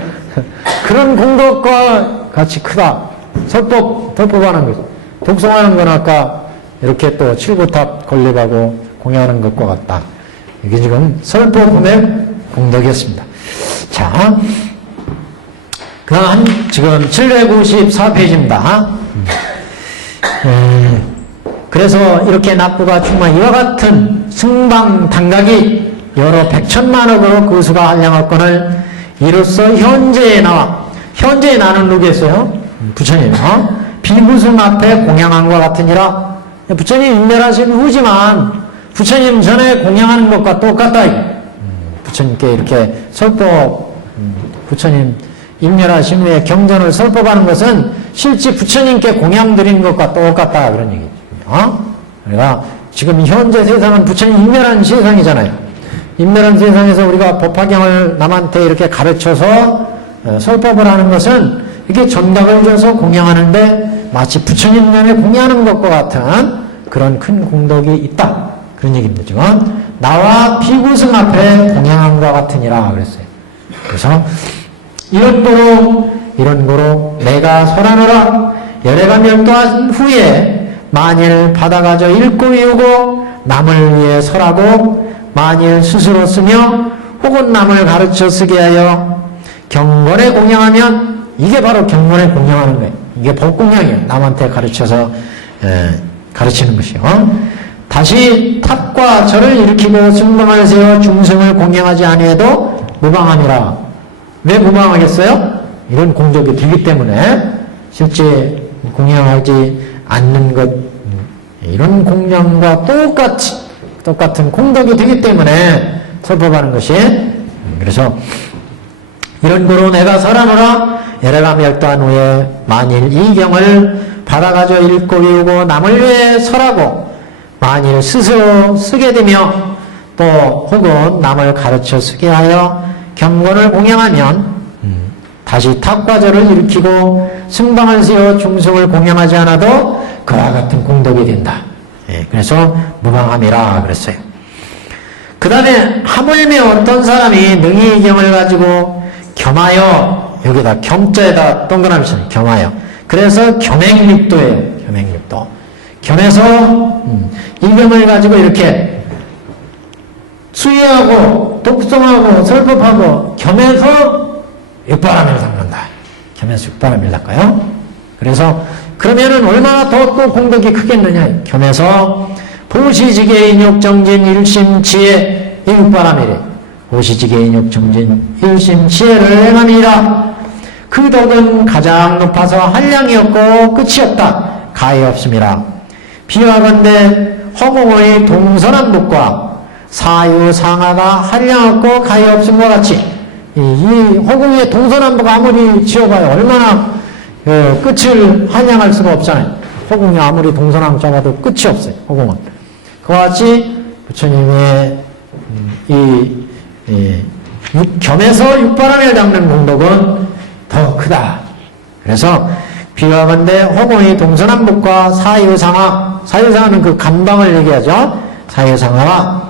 그런 공덕과 같이 크다. 설법하는 것. 독송하는 건 아까 이렇게 또 칠구탑 건립하고 공양하는 것과 같다. 이게 지금 설법음의 공덕이었습니다. 자, 지금 794페이지입니다. 그래서 이렇게 납부가 충만 이와 같은 승방단각이 여러 백천만억으로 그 수가 한량업권을 이로써 현재에 나는 누구겠어요? 부처님. 비구승 앞에 공양한 것 같으니라. 부처님 인멸하신 후지만 부처님 전에 공양하는 것과 똑같다. 부처님께 이렇게 부처님 인멸하신 후에 경전을 설법하는 것은 실제 부처님께 공양드리는 것과 똑같다. 그런 얘기죠. 그러니까 지금 현재 세상은 부처님 인멸한 세상이잖아요. 인멸한 세상에서 우리가 법화경을 남한테 이렇게 가르쳐서 설법을 하는 것은 이게 전각을 줘서 공양하는데 마치 부처님 면에 공양하는 것과 같은 그런 큰 공덕이 있다. 그런 얘기입니다. 지금 나와 비구승 앞에 공양함과 같으니라 그랬어요. 그래서 이런 거로 내가 설하노라. 열애가 멸도한 후에 만일 받아가져 읽고 외우고 남을 위해 설하고 만일 스스로 쓰며 혹은 남을 가르쳐 쓰게 하여 경건에 공양하면 이게 바로 경건에 공양하는 거예요. 이게 법공양이에요. 남한테 가르쳐서 가르치는 것이요. 다시 탑과 절을 일으키고 승방을 세워 중승을 공양하지 아니해도 무방함이라. 왜 무방하겠어요? 이런 공덕이 되기 때문에 실제 공양하지 않는 것 이런 공양과 똑같은 공덕이 되기 때문에 설법하는 것이 그래서 이런 거로 내가 설하노라. 열애가 멸도한 후에 만일 이 경을 받아가져 읽고 외우고 남을 위해 설하고 만일 스스로 쓰게 되며 또 혹은 남을 가르쳐 쓰게 하여 경건을 공양하면 다시 탑과절을 일으키고 승방을 세워 중승을 공양하지 않아도 그와 같은 공덕이 된다. 그래서 무방함이라 그랬어요. 그 다음에 하물며 어떤 사람이 능히 이 경을 가지고 겸하여 여기다 겸자에다 동그라미 쳐요. 겸하여. 그래서 겸행립도예요. 겸행립도. 겸해서 이 경을 가지고 이렇게 수의하고 독송하고 설법하고 겸해서 육바람을 닦는다. 겸해서 육바람을 닦아요. 그래서 그러면은 얼마나 더 또 공덕이 크겠느냐. 겸해서 보시지계 인욕정진 일심치에 이 육바람이래. 보시지계 인욕정진 일심치에를 행함이라. 그 덕은 가장 높아서 한량이 없고 끝이 없다. 가히 없음이라. 비와건대 허공의 동서남북과 사유상하가 한량 없고 가히 없음과 같이 이 허공의 동서남북 아무리 지어봐요. 얼마나 끝을 한양할 수가 없잖아요. 허공이 아무리 동서남북 잡아도 끝이 없어요. 허공은. 그와 같이 부처님의 겸해서 육바람을 닦는 공덕은 더 크다. 그래서 비와건대 허공의 동서남북과 사유상하는 그 감방을 얘기하죠. 사유상하와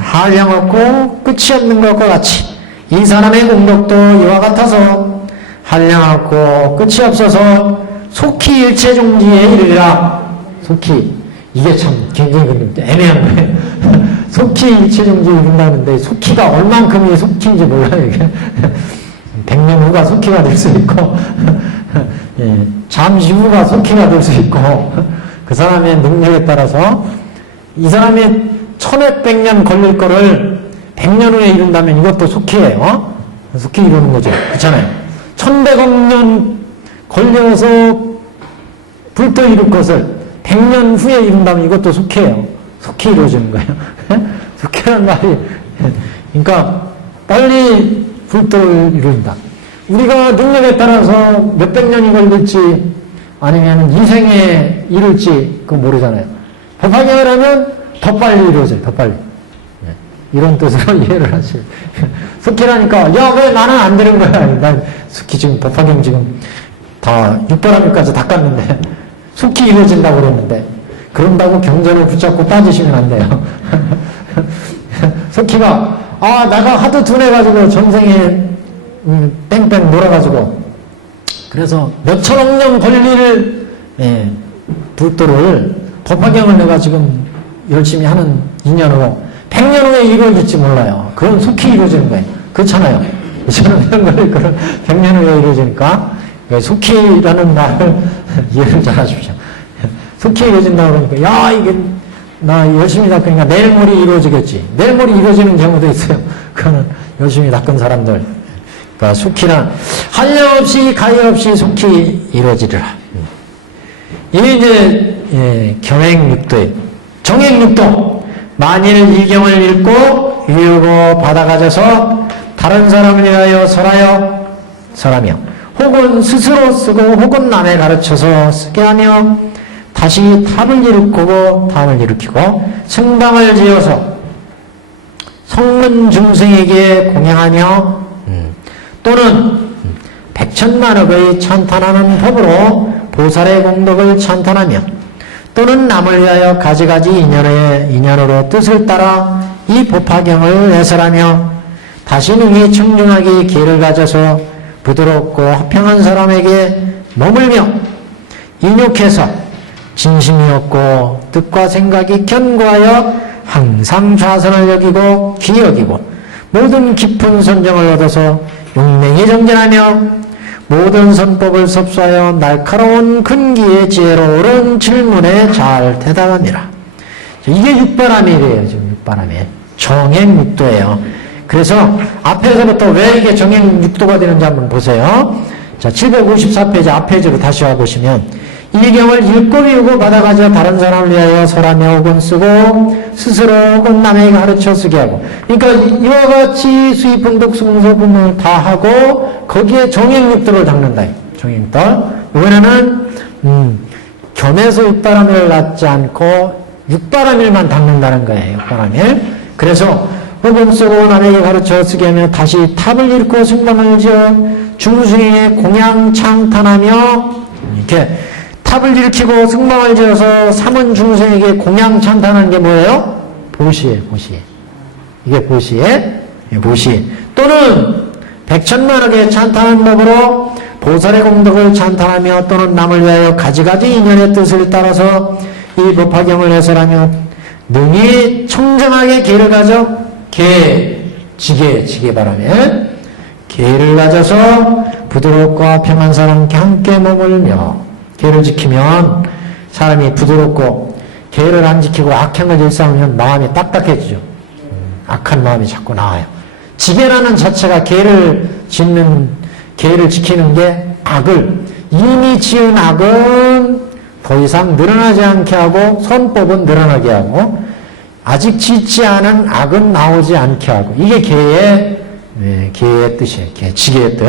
한량 없고 끝이 없는 것과 같이 이 사람의 공덕도 이와 같아서 한량 없고 끝이 없어서 속히 일체종지에 이르리라. 속히 이게 참 굉장히 애매한 거예요. 속히 일체종지에 이른다는데 속히가 얼만큼이 속히인지 몰라요. 이게 100년 후가 속히가 될 수 있고 잠시 후가 속히가 될 수 있고 그 사람의 능력에 따라서 이 사람이 1500년 걸릴 거를 100년 후에 이룬다면 이것도 속히예요. 속히 이루는 거죠. 그렇잖아요. 1100억 년 걸려서 불도 이룰 것을 100년 후에 이룬다면 이것도 속히예요. 속히 이루어지는 거예요. 속히란 말이 그러니까 빨리 불도를 이룬다. 우리가 능력에 따라서 몇백 년이 걸릴지 아니면 이생에 이룰지 그거 모르잖아요. 법화경을 하면 더 빨리 이루어져요. 더 빨리. 이런 뜻으로 이해를 하시고 숙기라니까 야 왜 나는 안 되는 거야. 난 숙기 지금 법화경 지금 다 육바람일까지 닦았는데 속히 이루어진다고 그랬는데 그런다고 경전을 붙잡고 빠지시면 안 돼요. 속히가 내가 하도 둔해가지고 전생에 뺑뺑 놀아가지고 그래서 몇천억 년 권리를 불도를 법화경을 내가 지금 열심히 하는 인연으로 100년 후에 이루어질지 몰라요. 그건 속히 이루어지는 거예요. 그렇잖아요. 저는 이런 걸 100년 후에 이루어지니까 속히라는 말을 이해를 잘 하십시오. 속히 이루어진다고 그러니까 이게 나 열심히 닦으니까 내일 모레 이루어지겠지. 내일 모레 이루어지는 경우도 있어요. 그거는 열심히 닦은 사람들. 그러니까 속히나 한량없이 가위없이 속히 이루어지리라. 이게 이제 경행육도예요. 정행육도. 만일 이 경을 읽고 읽고 받아가져서 다른 사람을 위하여 설하며 혹은 스스로 쓰고 혹은 남에 가르쳐서 쓰게 하며 다시 탑을 일으키고 다음을 일으키고 승방을 지어서 성문 중생에게 공양하며 또는 백천만억의 찬탄하는 법으로 보살의 공덕을 찬탄하며 또는 남을 위하여 가지가지 인연으로 뜻을 따라 이 법화경을 해설하며 다시 능히 청중하게 기회를 가져서 부드럽고 화평한 사람에게 머물며 인욕해서 진심이 없고 뜻과 생각이 견고하여 항상 좌선을 여기고 귀여기고 모든 깊은 선정을 얻어서 용맹히 정진하며 모든 선법을 섭수하여 날카로운 근기의 지혜로 옳은 질문에 잘 대답합니다. 이게 육바람이래요. 지금 육바람이 정행육도예요. 그래서 앞에서부터 왜 이게 정행육도가 되는지 한번 보세요. 자, 754페이지 앞페이지로 다시 와보시면 이 경을 읽고 배우고 받아가져 다른 사람을 위하여 설하며 혹은 쓰고 스스로 혹은 남에게 가르쳐 쓰게 하고 그러니까 이와 같이 수입분독 승소분을 다 하고 거기에 정행육도를 닦는다. 정행육도. 이번에는 겸해서 육바람일을 닦지 않고 육바람일만 닦는다는 거예요. 육바람일. 그래서 혹은 쓰고 남에게 가르쳐 쓰게 하며 다시 탑을 읽고 승방을 지어 중승에게 공양 창탄하며 이렇게 탑을 일으키고 승방을 지어서 삼은 중생에게 공양 찬탄하는 게 뭐예요? 보시에, 보시. 이게 보시에, 보시. 또는 백천만억의 찬탄한 법으로 보살의 공덕을 찬탄하며 또는 남을 위하여 가지가지 인연의 뜻을 따라서 이 법화경을 해설하며 능히 청정하게 계를 가져 지게 바람에 계를 가져서 부드럽고 평한 사람과 함께 머물며 계를 지키면 사람이 부드럽고 계를 안 지키고 악행을 일삼으면 마음이 딱딱해지죠. 악한 마음이 자꾸 나와요. 지게라는 자체가 계를 지키는 게 악을 이미 지은 악은 더 이상 늘어나지 않게 하고 선법은 늘어나게 하고 아직 짓지 않은 악은 나오지 않게 하고 이게 계의 뜻이에요. 지게의 뜻.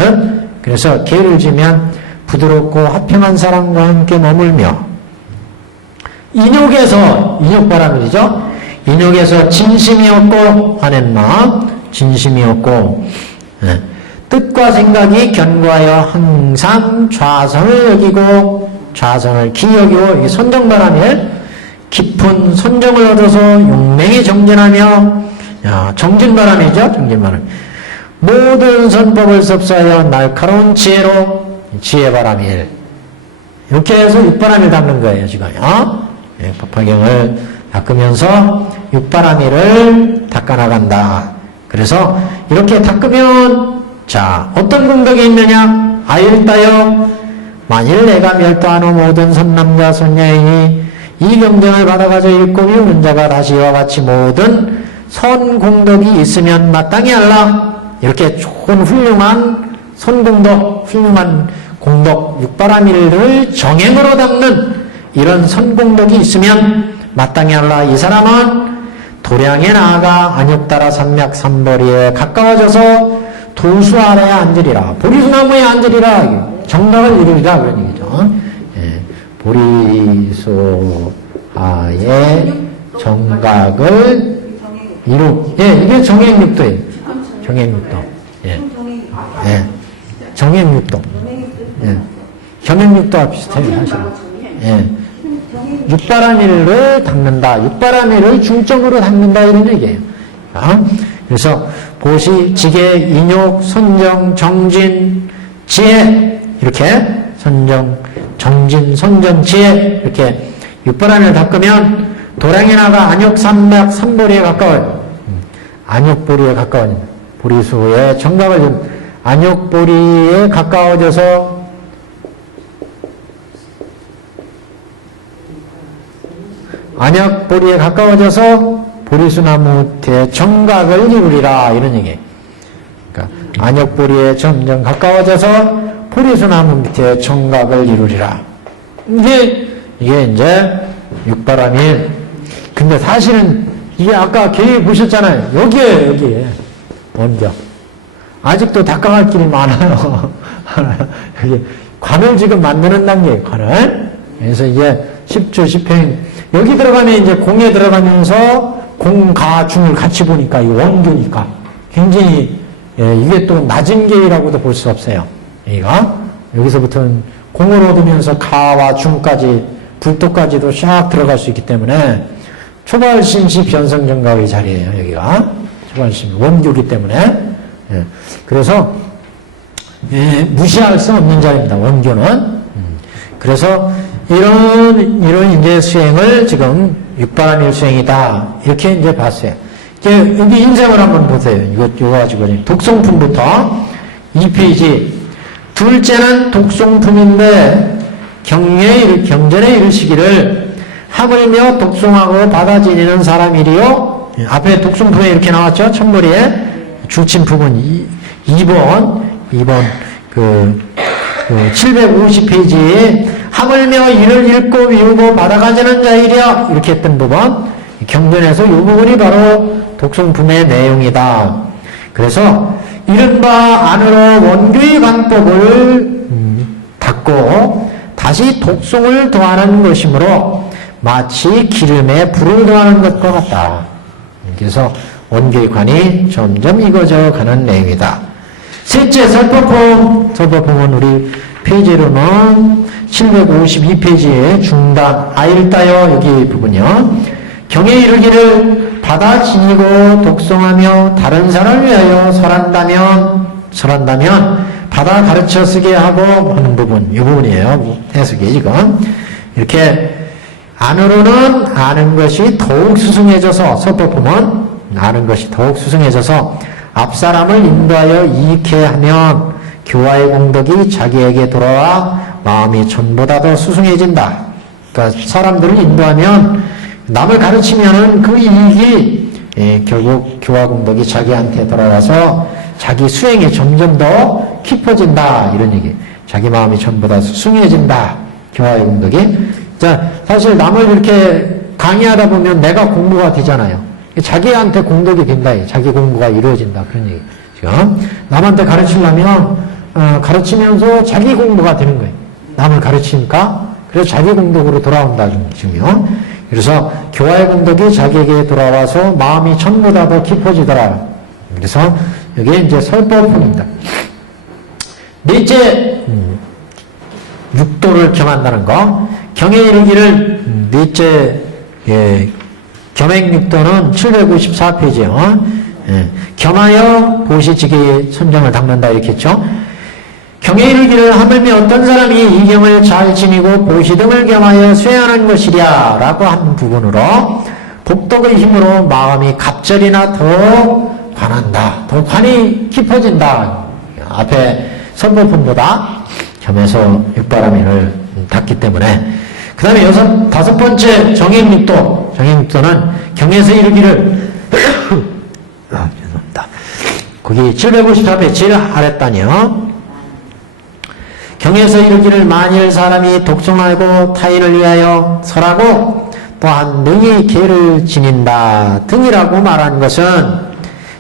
그래서 계를 지면 부드럽고 화평한 사람과 함께 머물며 인욕바람이죠. 인욕에서 진심이 없고 하는 마음, 진심이 없고 뜻과 생각이 견고하여 항상 좌선을 여기고 좌선을 기여기고 이 선정바람에 깊은 선정을 얻어서 용맹히 정진하며 정진바람이죠. 정진바람. 모든 선법을 섭사하여 날카로운 지혜로 지혜바람일. 이렇게 해서 육바람일 닦는 거예요, 지금. 법화경을 닦으면서 육바람일을 닦아나간다. 그래서 이렇게 닦으면, 자, 어떤 공덕이 있느냐? 아일따여, 만일 내가 멸도하는 모든 선남자, 선녀이니, 이 경전을 받아가져 읽고 배우는 자가 다시 이와 같이 모든 선공덕이 있으면 마땅히 알라. 이렇게 좋은 훌륭한 선공덕, 훌륭한 공덕, 육바람일을 정행으로 닦는 이런 선공덕이 있으면 마땅히 알라. 이 사람은 도량에 나아가 안욕따라 산맥 삼벌이에 가까워져서 도수 아래에 앉으리라. 보리수나무에 앉으리라. 정각을 이루리라. 그런 얘기죠. 보리수 아에 정각을 이게 정행육도예요. 정행육도. 정행육도. 겸행육도와 비슷해요, 사실. 예. 육바라밀을 닦는다. 육바라밀을 중점으로 닦는다. 이런 얘기예요. 그래서 보시, 지계, 인욕, 선정, 정진, 지혜 이렇게 선정, 정진, 선정, 지혜 이렇게 육바라밀을 닦으면 도량이나가 안욕삼맥 삼보리에 가까워요. 안욕보리에 가까워요. 보리수의 정각을 좀 안욕보리에 가까워져서 안욕보리에 가까워져서 보리수나무 뒤에 정각을 이루리라 이런 얘기예요. 그러니까 안욕보리에 점점 가까워져서 보리수나무 밑에 정각을 이루리라. 이게 이제 육바라밀. 근데 사실은 이게 아까 계획 보셨잖아요. 여기에 원경. 아직도 닦아갈 길이 많아요. 여기 관을 지금 만드는 단계예요. 관을. 그래서 이제 10조 10행 여기 들어가면 이제 공에 들어가면서 공가중을 같이 보니까 이 원교니까 굉장히 이게 또 낮은 계라고도 볼 수 없어요. 여기서부터는 공을 얻으면서 가와 중까지 불도까지도 샥 들어갈 수 있기 때문에 초발심시 변성정각의 자리예요. 여기가 초발심 원교이기 때문에 그래서 무시할 수 없는 자리입니다. 원교는. 그래서 이런 이제 수행을 지금 육바라밀 수행이다. 이렇게 이제 봤어요. 이제 여기 인생을 한번 보세요. 이거 가지고 독송품부터 2페이지. 둘째는 독송품인데 경전에 이르시기를 하물며 독송하고 받아 지니는 사람이리요. 앞에 독송품에 이렇게 나왔죠. 천머리에 주침 부분 2번 750페이지에 하물며 이를 읽고 외우고 받아가지는 자이랴 이렇게 했던 부분 경전에서 이 부분이 바로 독송품의 내용이다. 그래서 이른바 안으로 원교의 관법을 닦고 다시 독송을 더하는 것이므로 마치 기름에 불을 더하는 것과 같다. 그래서 원교의 관이 점점 익어져 가는 내용이다. 셋째, 설법품은 우리 페이지로는 752페이지에 중단, 아일따여 여기 부분이요. 경에 이르기를 받아 지니고 독송하며 다른 사람을 위하여 설한다면 받아 가르쳐 쓰게 하고 하는 부분, 이 부분이에요. 해석이 지금. 이렇게 안으로는 아는 것이 더욱 수승해져서, 설법품은 아는 것이 더욱 수승해져서 앞사람을 인도하여 이익해 하면 교화의 공덕이 자기에게 돌아와 마음이 전보다 더 수승해진다. 그러니까 사람들을 인도하면 남을 가르치면은 그 이익이 결국 교화 공덕이 자기한테 돌아와서 자기 수행이 점점 더 깊어진다. 이런 얘기. 자기 마음이 전보다 수승해진다. 교화의 공덕이. 자, 사실 남을 이렇게 강의하다 보면 내가 공부가 되잖아요. 자기한테 공덕이 된다. 자기 공부가 이루어진다. 그런 얘기. 지금 남한테 가르치려면 가르치면서 자기 공부가 되는 거예요. 남을 가르치니까 그래서 자기 공덕으로 돌아온다. 지금요. 그래서 교화의 공덕이 자기에게 돌아와서 마음이 전보다 더 깊어지더라. 그래서 여기에 이제 설법품입니다. 넷째, 육도를 겸한다는 거. 경에 이르기를 넷째 겸행육도는 754페이지요. 겸하여 보시지기 선정을 닦는다 이렇게 했죠. 경에 이르기를 하물며 어떤 사람이 이 경을 잘 지니고 보시 등을 겸하여 수행하는 것이랴 라고 한 부분으로 복덕의 힘으로 마음이 갑절이나 더 관한다. 더 관이 깊어진다. 앞에 선보품보다 겸해서 육바라밀을 닦기 때문에. 그 다음에 다섯 번째 정행육도. 정행육도는 경에서 이르기를 죄송합니다. 거기 754페이지 제일 아랫단이요. 경에서 이르기를 만일 사람이 독송하고 타인을 위하여 설하고 또한 능히 계를 지닌다 등이라고 말한 것은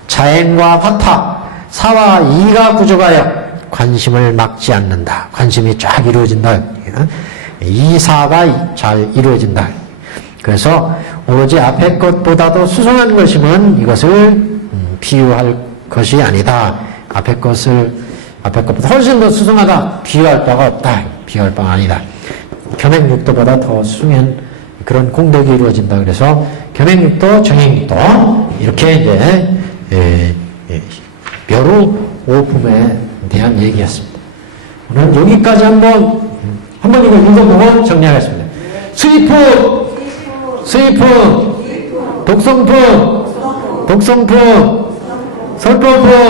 자행과 화타, 사와 이가 부족하여 관심을 막지 않는다. 관심이 쫙 이루어진다. 이 사가 잘 이루어진다. 그래서 오로지 앞에 것보다도 수승한 것이면 이것을 비유할 것이 아니다. 앞에 것보다 훨씬 더 수승하다. 비유할 바가 없다. 비유할 바가 아니다. 겸행육도보다 더 수중한 그런 공덕이 이루어진다. 그래서 겸행육도, 정행육도 이렇게 이제 묘로 오품에 대한 얘기였습니다. 오늘 여기까지 한번 이거 읽어보고 정리하겠습니다. 수의품, 독성품, 설법품,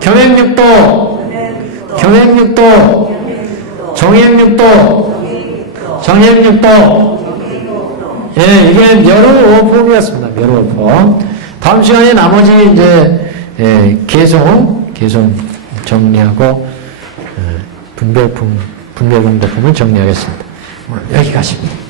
겸행육도, 정행육도. 예, 이게 묘로오품이었습니다. 묘로오품. 다음 시간에 나머지 이제 개성 정리하고 분별공덕품을 정리하겠습니다. 오늘 여기까지입니다.